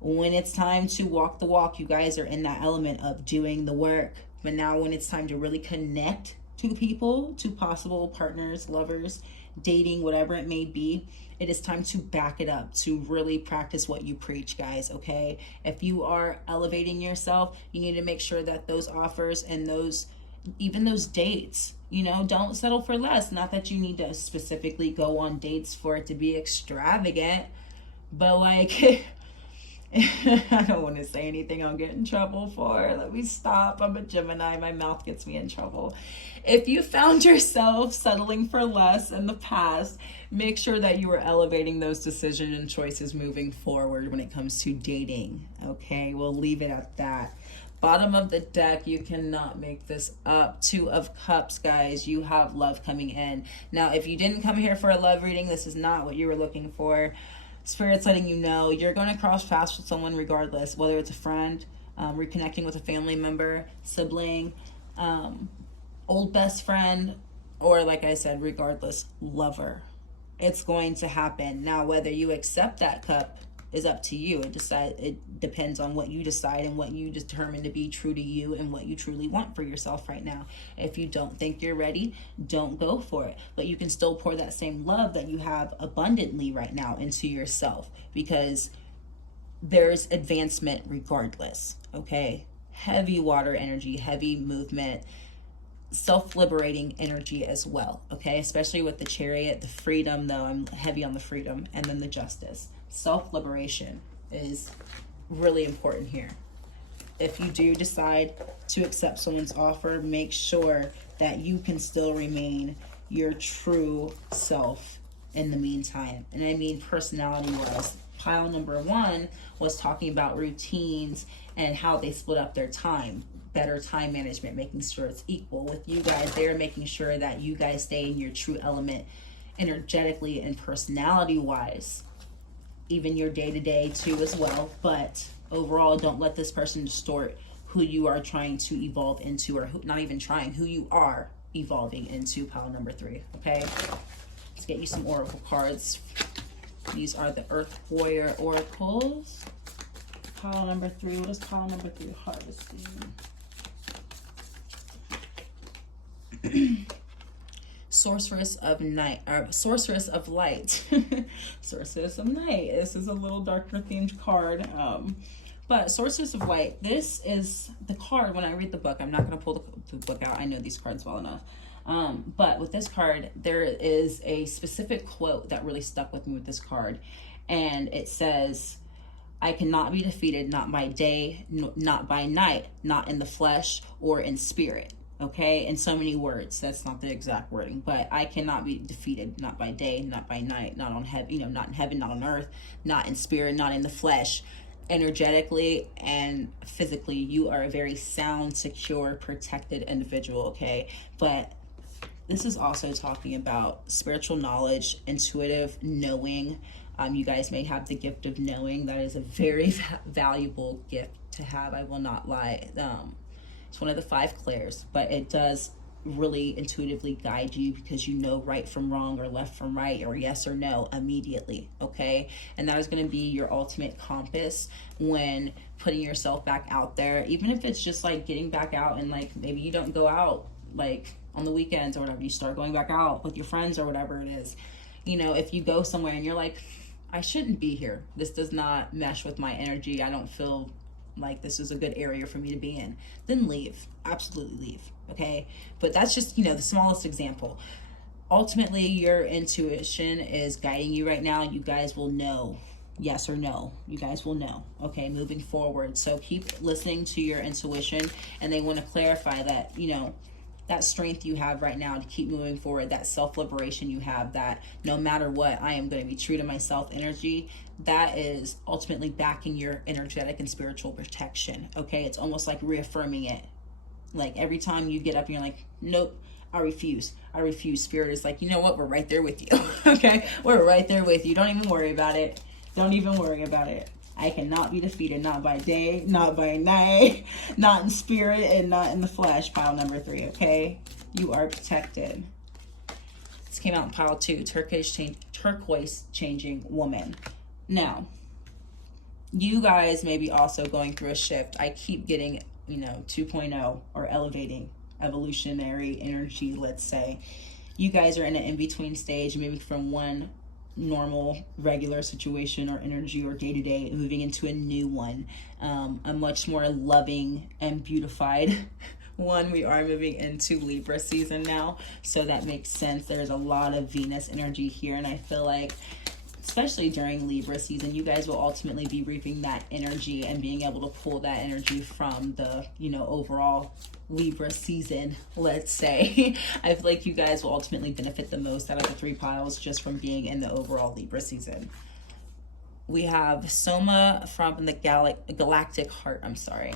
When it's time to walk the walk, you guys are in that element of doing the work. But now when it's time to really connect to people, to possible partners, lovers, dating, whatever it may be, it is time to back it up, to really practice what you preach, guys, okay? If you are elevating yourself, you need to make sure that those offers and even those dates, you know, don't settle for less. Not that you need to specifically go on dates for it to be extravagant, but like, I don't want to say anything I'll get in trouble for. Let me stop. I'm a Gemini. My mouth gets me in trouble. If you found yourself settling for less in the past, make sure that you are elevating those decisions and choices moving forward when it comes to dating. Okay, we'll leave it at that. Bottom of the deck, you cannot make this up. 2 of Cups, guys. You have love coming in. Now, if you didn't come here for a love reading, this is not what you were looking for. Spirit's letting you know you're going to cross paths with someone regardless, whether it's a friend, reconnecting with a family member, sibling, old best friend, or like I said, regardless, lover. It's going to happen. Now, whether you accept that cup is up to you. It depends on what you decide and what you determine to be true to you and what you truly want for yourself right now. If you don't think you're ready, don't go for it. But you can still pour that same love that you have abundantly right now into yourself, because there's advancement regardless, okay? Heavy water energy, heavy movement, self-liberating energy as well, okay? Especially with the Chariot, the freedom, though, I'm heavy on the freedom, and then the Justice. Self-liberation is really important here. If you do decide to accept someone's offer, make sure that you can still remain your true self in the meantime. And I mean personality-wise. Pile number 1 was talking about routines and how they split up their time. Better time management, making sure it's equal. With you guys, they're making sure that you guys stay in your true element energetically and personality-wise. Even your day-to-day too as well. But overall, don't let this person distort who you are trying to evolve into, or who, not even trying, who you are evolving into. Pile number 3, okay? Let's get you some oracle cards. These are the Earth Warrior oracles. Pile number 3. What is pile number 3 harvesting? Sorceress of Night, or Sorceress of Light. Sorceress of Night. This is a little darker themed card. But Sorceress of Light, this is the card. When I read the book, I'm not going to pull the book out. I know these cards well enough. But with this card, there is a specific quote that really stuck with me with this card. And it says, I cannot be defeated, not by day, not by night, not in the flesh or in spirit. Okay, in so many words. That's not the exact wording, but I cannot be defeated, not by day, not by night, not on heaven, not in heaven, not on earth, not in spirit, not in the flesh. Energetically and physically, you are a very sound, secure, protected individual, okay? But this is also talking about spiritual knowledge, intuitive knowing. You guys may have the gift of knowing. That is a very valuable gift to have, I will not lie. It's one of the 5 clairs, but it does really intuitively guide you, because you know right from wrong, or left from right, or yes or no immediately, okay? And that is going to be your ultimate compass when putting yourself back out there, even if it's just like getting back out, and like maybe you don't go out like on the weekends or whatever, you start going back out with your friends or whatever it is. You know, if you go somewhere and you're like, I shouldn't be here, this does not mesh with my energy, I don't feel like this is a good area for me to be in, then leave. Absolutely leave, okay? But that's just, you know, the smallest example. Ultimately, your intuition is guiding you right now. You guys will know yes or no. You guys will know, okay, moving forward. So keep listening to your intuition, and they want to clarify that, you know, that strength you have right now to keep moving forward, that self-liberation you have, that no matter what, I am going to be true to myself energy, that is ultimately backing your energetic and spiritual protection, okay? It's almost like reaffirming it. Like every time you get up and you're like, nope, I refuse. Spirit is like, you know what? We're right there with you, okay? We're right there with you. Don't even worry about it. Don't even worry about it. I cannot be defeated, not by day, not by night, not in spirit, and not in the flesh. Pile number 3, okay? You are protected. This came out in pile 2, turquoise changing woman. Now, you guys may be also going through a shift. I keep getting, you know, 2.0 or elevating, evolutionary energy, let's say. You guys are in an in-between stage, maybe from one normal regular situation or energy or day-to-day moving into a new one, a much more loving and beautified one. We are moving into Libra season now, so that makes sense. There's a lot of Venus energy here, and I feel like especially during Libra season, you guys will ultimately be reaping that energy and being able to pull that energy from the, you know, overall Libra season, let's say. I feel like you guys will ultimately benefit the most out of the 3 piles just from being in the overall Libra season. We have Soma from the Galactic Heart, I'm sorry.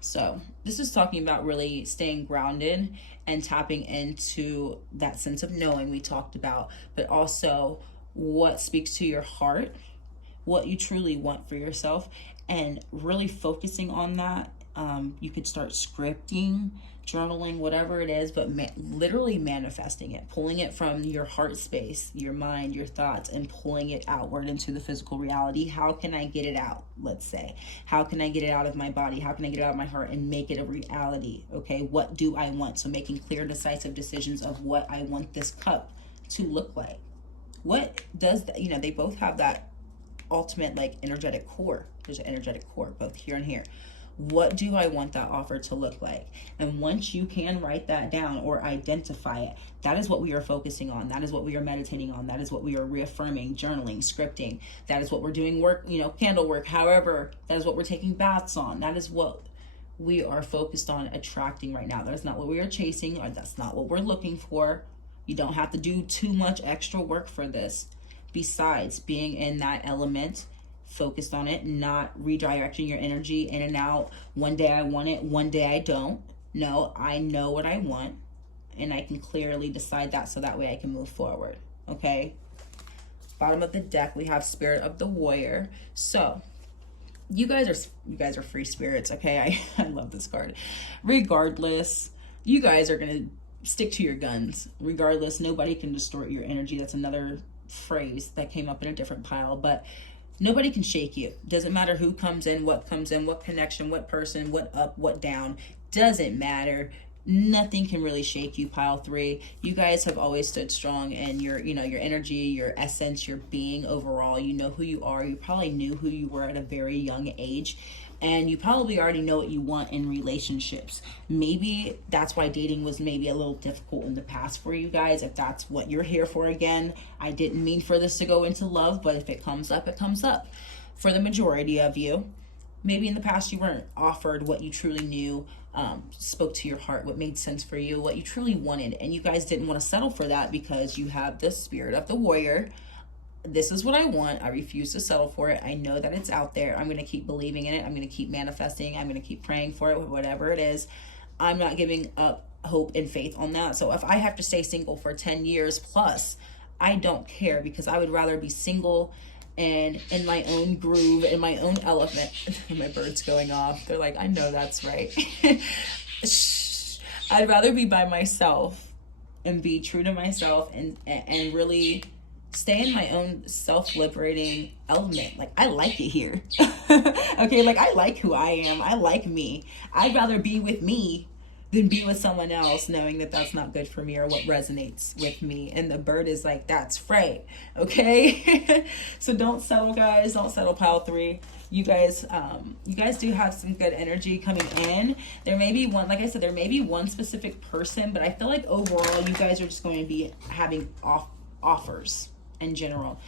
So this is talking about really staying grounded and tapping into that sense of knowing we talked about, but also what speaks to your heart, what you truly want for yourself, and really focusing on that. You could start scripting, journaling, whatever it is, but literally manifesting it, pulling it from your heart space, your mind, your thoughts, and pulling it outward into the physical reality. How can I get it out? Let's say, how can I get it out of my body? How can I get it out of my heart and make it a reality? Okay, what do I want? So making clear, decisive decisions of what I want this cup to look like. What does that, you know, they both have that ultimate like energetic core. There's an energetic core both here and here. What do I want that offer to look like? And once you can write that down or identify it, that is what we are focusing on. That is what we are meditating on. That is what we are reaffirming, journaling, scripting. That is what we're doing work, you know, candle work, however, that is what we're taking baths on. That is what we are focused on attracting right now. That is not what we are chasing, or that's not what we're looking for. You don't have to do too much extra work for this. Besides being in that element, focused on it, not redirecting your energy in and out. One day I want it, one day I don't. No, I know what I want, and I can clearly decide that, so that way I can move forward. Okay, bottom of the deck we have Spirit of the Warrior. So you guys are free spirits. Okay, I love this card. Regardless, you guys are gonna stick to your guns. Regardless, nobody can distort your energy. That's another phrase that came up in a different pile, but nobody can shake you. Doesn't matter who comes in, what connection, what person, what up, what down. Doesn't matter. Nothing can really shake you, pile 3. You guys have always stood strong, and your, you know, your energy, your essence, your being overall. You know who you are. You probably knew who you were at a very young age, and you probably already know what you want in relationships. Maybe that's why dating was maybe a little difficult in the past for you guys, if that's what you're here for. Again, I didn't mean for this to go into love, but if it comes up, it comes up. For the majority of you, maybe in the past you weren't offered what you truly knew, spoke to your heart, what made sense for you, what you truly wanted, and you guys didn't want to settle for that because you have the Spirit of the Warrior. This is what I want. I refuse to settle for it. I know that it's out there. I'm going to keep believing in it. I'm going to keep manifesting. I'm going to keep praying for it, whatever it is. I'm not giving up hope and faith on that. So if I have to stay single for 10 years plus, I don't care, because I would rather be single and in my own groove, in my own element. My bird's going off. They're like, I know that's right. I'd rather be by myself and be true to myself and really stay in my own self-liberating element. Like, I like it here. Okay, like, I like who I am. I like me. I'd rather be with me than be with someone else, knowing that that's not good for me or what resonates with me. And the bird is like, that's right. Okay. So don't settle, guys. Don't settle, pile 3. You guys do have some good energy coming in. There may be one, like I said, there may be one specific person, but I feel like overall you guys are just going to be having offers in general.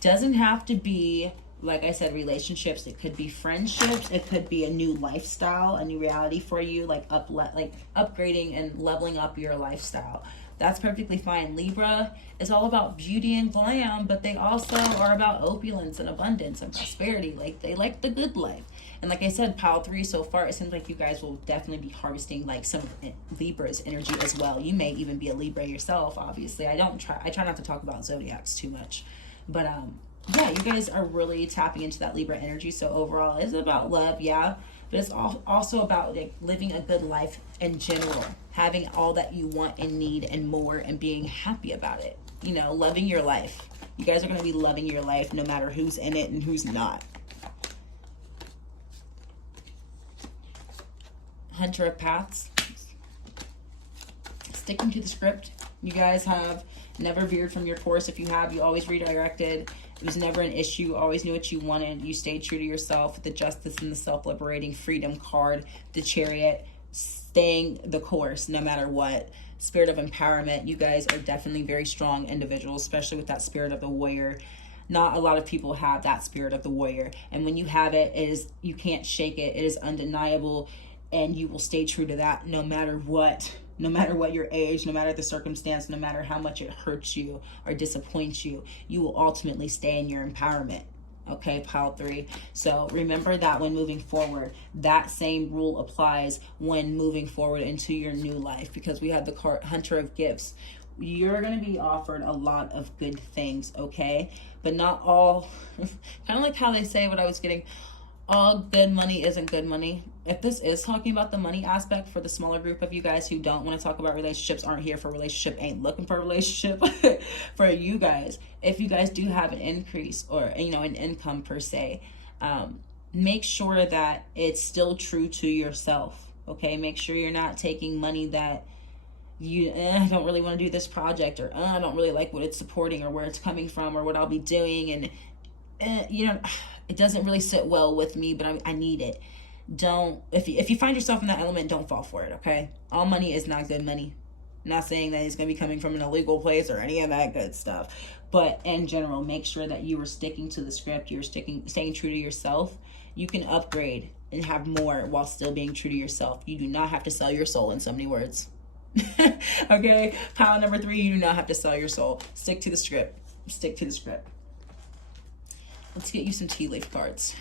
Doesn't have to be, like I said, relationships. It could be friendships. It could be a new lifestyle, a new reality for you, like upgrading and leveling up your lifestyle. That's perfectly fine. Libra is all about beauty and glam, but they also are about opulence and abundance and prosperity. Like, they like the good life. And like I said, pile 3 so far, it seems like you guys will definitely be harvesting like some of Libra's energy as well. You may even be a Libra yourself, obviously. I try not to talk about zodiacs too much, but yeah, you guys are really tapping into that Libra energy. So overall, it's about love, yeah, but it's also about like living a good life in general, having all that you want and need and more, and being happy about it. You know, loving your life. You guys are going to be loving your life no matter who's in it and who's not. Hunter of Paths. Sticking to the script. You guys have never veered from your course. If you have, you always redirected. It was never an issue. Always knew what you wanted. You stayed true to yourself with the Justice and the self-liberating freedom card, the Chariot, staying the course no matter what. Spirit of empowerment. You guys are definitely very strong individuals, especially with that Spirit of the Warrior. Not a lot of people have that Spirit of the Warrior. And when you have it, you can't shake it. It is undeniable. And you will stay true to that no matter what. No matter what your age, no matter the circumstance, no matter how much it hurts you or disappoints you, you will ultimately stay in your empowerment. Okay, pile 3. So remember that when moving forward, that same rule applies when moving forward into your new life, because we have the card Hunter of Gifts. you're going to be offered a lot of good things, okay? But not all, kind of like how they say what I was getting, all good money isn't good money. If this is talking about the money aspect for the smaller group of you guys who don't want to talk about relationships, aren't here for a relationship, ain't looking for a relationship, for you guys, if you guys do have an increase or, you know, an income per se, make sure that it's still true to yourself, okay? Make sure you're not taking money that you I don't really want to do this project, or I don't really like what it's supporting or where it's coming from or what I'll be doing, and you know, it doesn't really sit well with me, but I need it. Don't, if you find yourself in that element, don't fall for it, okay? All money is not good money. I'm not saying that it's going to be coming from an illegal place or any of that good stuff, but in general, make sure that you are sticking to the script, you're staying true to yourself. You can upgrade and have more while still being true to yourself. You do not have to sell your soul, in so many words. Okay, pile number 3, you do not have to sell your soul. Stick to the script. Stick to the script. Let's get you some tea leaf cards.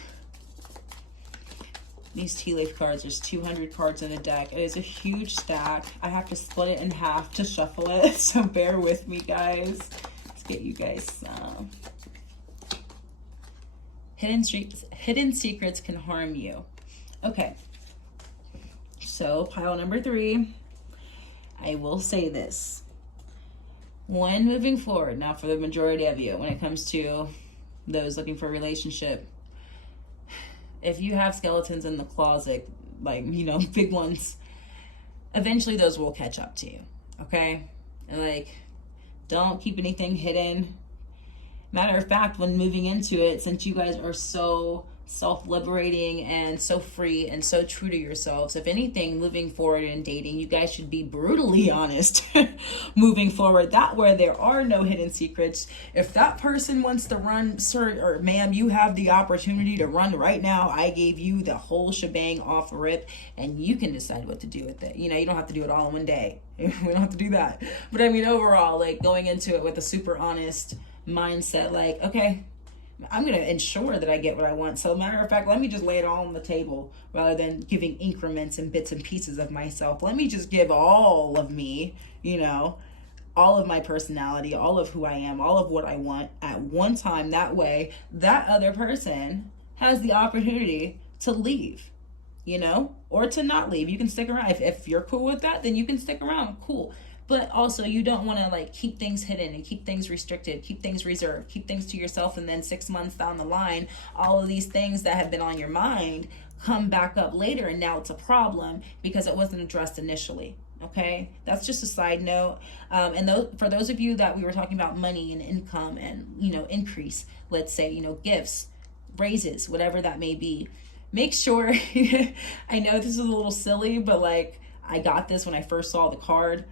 These tea leaf cards, there's 200 cards in a deck. It is a huge stack. I have to split it in half to shuffle it, so bear with me, guys. Let's get you guys some. Hidden secrets can harm you. Okay, so pile number 3. I will say this. When moving forward, now for the majority of you, when it comes to those looking for a relationship, if you have skeletons in the closet, like, you know, big ones, eventually those will catch up to you, okay? And like, don't keep anything hidden. Matter of fact, when moving into it, since you guys are so self-liberating and so free and so true to yourselves, if anything, moving forward in dating, you guys should be brutally honest moving forward. That way there are no hidden secrets. If that person wants to run, sir or ma'am, you have the opportunity to run right now. I gave you the whole shebang off rip, and you can decide what to do with it. You know, you don't have to do it all in one day. We don't have to do that. But I mean, overall, like, going into it with a super honest mindset, like, okay, I'm going to ensure that I get what I want. So matter of fact, let me just lay it all on the table rather than giving increments and bits and pieces of myself. Let me just give all of me, you know, all of my personality, all of who I am, all of what I want at one time. That way, that other person has the opportunity to leave, you know, or to not leave. You can stick around. If you're cool with that, then you can stick around. Cool. But also, you don't want to like keep things hidden and keep things restricted, keep things reserved, keep things to yourself, and then 6 months down the line, all of these things that have been on your mind come back up later, and now it's a problem because it wasn't addressed initially. Okay, that's just a side note. And for those of you that we were talking about money and income and, you know, increase, let's say, you know, gifts, raises, whatever that may be, make sure, I know this is a little silly, but like, I got this when I first saw the card.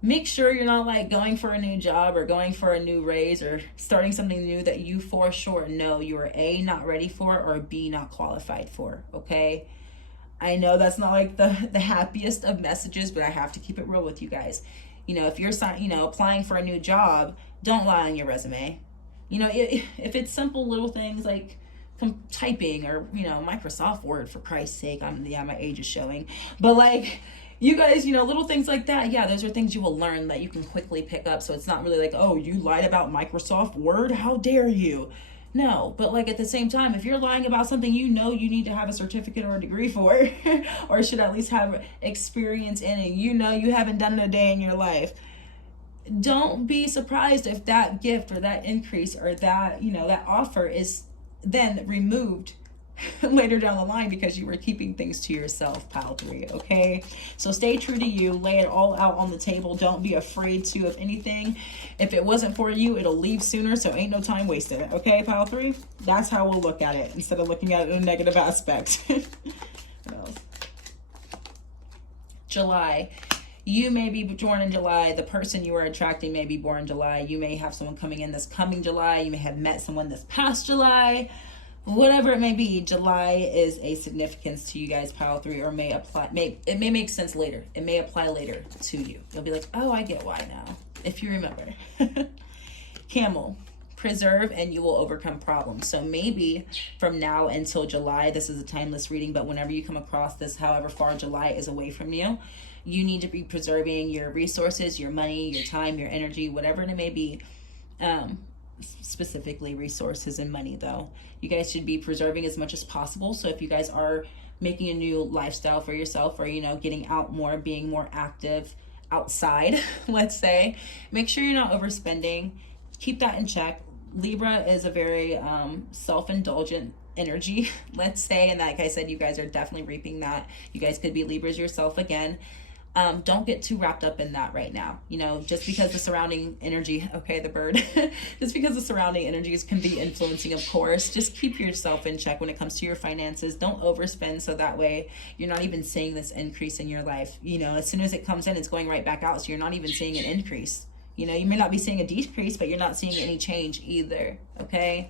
Make sure you're not like going for a new job or going for a new raise or starting something new that you for sure know you are A, not ready for, or B, not qualified for, okay? I know that's not like the happiest of messages, but I have to keep it real with you guys. You know, if you're, you know, applying for a new job, don't lie on your resume. You know, if it's simple little things like typing or, you know, Microsoft Word, for Christ's sake, my age is showing, but like, you guys, you know, little things like that, yeah, those are things you will learn that you can quickly pick up. So it's not really like, oh, you lied about Microsoft Word? How dare you? No, but like at the same time, if you're lying about something you know you need to have a certificate or a degree for, or should at least have experience in it, you know you haven't done it a day in your life, don't be surprised if that gift or that increase or that, you know, that offer is then removed later down the line because you were keeping things to yourself, pile 3, okay? So stay true to you, lay it all out on the table. Don't be afraid to, if anything, if it wasn't for you, it'll leave sooner, so ain't no time wasted, okay, pile 3? That's how we'll look at it instead of looking at it in a negative aspect. What else? July. You may be born in July. The person you are attracting may be born in July. You may have someone coming in this coming July. You may have met someone this past July. Whatever it may be, July is a significance to you guys, pile 3, or it may make sense later. It may apply later to you. You'll be like, oh, I get why now, if you remember. Camel, preserve and you will overcome problems. So maybe from now until July, this is a timeless reading, but whenever you come across this, however far July is away from you, you need to be preserving your resources, your money, your time, your energy, whatever it may be. Specifically resources and money, though. You guys should be preserving as much as possible. So if you guys are making a new lifestyle for yourself, or, you know, getting out more, being more active outside, let's say, make sure you're not overspending. Keep that in check. Libra is a very self-indulgent energy, let's say, and like I said, you guys are definitely reaping that. You guys could be Libras yourself again. Don't get too wrapped up in that right now. You know, just because the surrounding energy, okay, the bird, just because the surrounding energies can be influencing, of course, just keep yourself in check when it comes to your finances. Don't overspend, so that way you're not even seeing this increase in your life. You know, as soon as it comes in, it's going right back out, so you're not even seeing an increase. You know, you may not be seeing a decrease, but you're not seeing any change either, okay?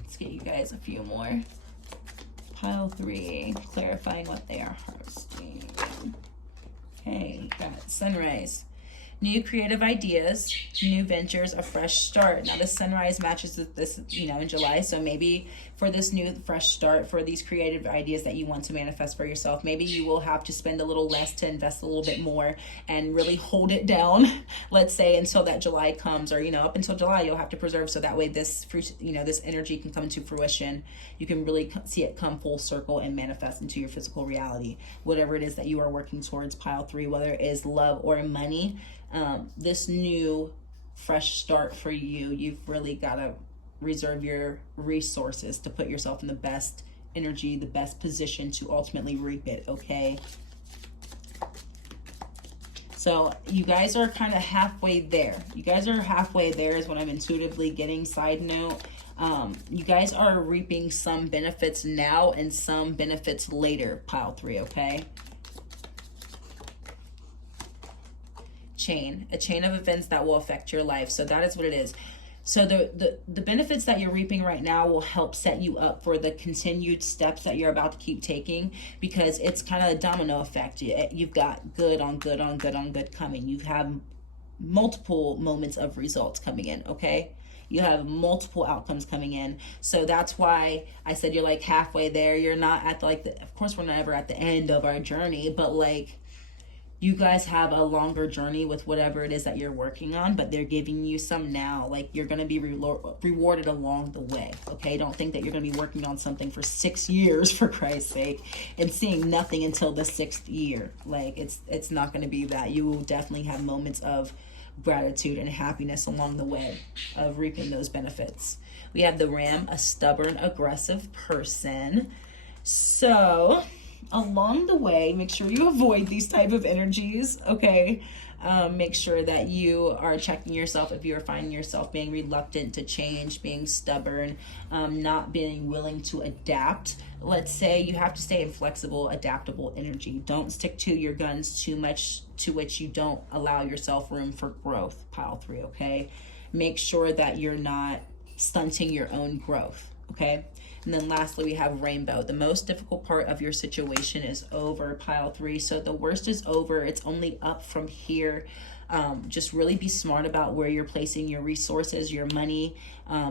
Let's get you guys a few more. Pile 3, clarifying what they are harvesting. Okay, got sunrise. New creative ideas, new ventures, a fresh start. Now, the sunrise matches with this, you know, in July. So maybe for this new fresh start, for these creative ideas that you want to manifest for yourself, maybe you will have to spend a little less to invest a little bit more and really hold it down, let's say, until that July comes, or, you know, up until July, you'll have to preserve. So that way this, you know, this energy can come to fruition. You can really see it come full circle and manifest into your physical reality. Whatever it is that you are working towards, pile 3, whether it is love or money, this new fresh start for you, you've really got to reserve your resources to put yourself in the best energy, the best position to ultimately reap it, okay? So you guys are kind of halfway there. You guys are halfway there is what I'm intuitively getting. Side note, you guys are reaping some benefits now and some benefits later, pile 3, okay? A chain of events that will affect your life. So that is what it is. So the benefits that you're reaping right now will help set you up for the continued steps that you're about to keep taking, because it's kind of a domino effect. You've got good on good on good on good coming. You have multiple moments of results coming in, okay? You have multiple outcomes coming in. So that's why I said you're like halfway there. You're not at of course we're never at the end of our journey, but like, you guys have a longer journey with whatever it is that you're working on, but they're giving you some now. Like, you're going to be rewarded along the way, okay? Don't think that you're going to be working on something for 6 years, for Christ's sake, and seeing nothing until the 6th year. Like, it's not going to be that. You will definitely have moments of gratitude and happiness along the way of reaping those benefits. We have the Ram, a stubborn, aggressive person. So along the way, make sure you avoid these type of energies, okay? Make sure that you are checking yourself if you are finding yourself being reluctant to change, being stubborn, not being willing to adapt. Let's say you have to stay in flexible, adaptable energy. Don't stick to your guns too much, to which you don't allow yourself room for growth, pile 3, okay? Make sure that you're not stunting your own growth, okay? And then lastly, we have rainbow. The most difficult part of your situation is over, pile 3. So the worst is over. It's only up from here. Just really be smart about where you're placing your resources, your money,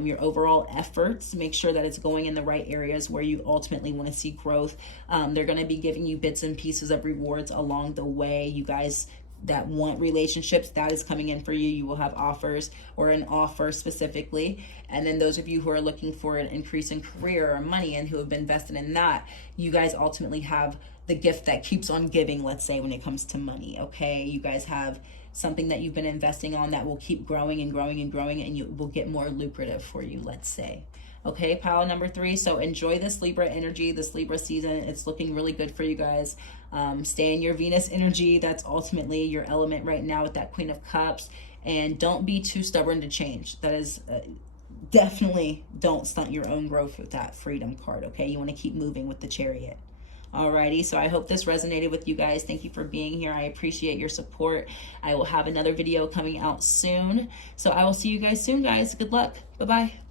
your overall efforts. Make sure that it's going in the right areas where you ultimately want to see growth. They're going to be giving you bits and pieces of rewards along the way. You guys that want relationships, that is coming in for you. You will have offers, or an offer specifically. And then those of you who are looking for an increase in career or money and who have been invested in that, you guys ultimately have the gift that keeps on giving, let's say, when it comes to money, okay? You guys have something that you've been investing on that will keep growing and growing and growing, and you will get more lucrative for you, let's say. Okay, pile number 3. So enjoy this Libra energy, this Libra season. It's looking really good for you guys. Stay in your Venus energy. That's ultimately your element right now with that Queen of Cups. And don't be too stubborn to change. That is definitely, don't stunt your own growth with that Freedom card, okay? You want to keep moving with the Chariot. Alrighty, so I hope this resonated with you guys. Thank you for being here. I appreciate your support. I will have another video coming out soon. So I will see you guys soon, guys. Good luck. Bye-bye.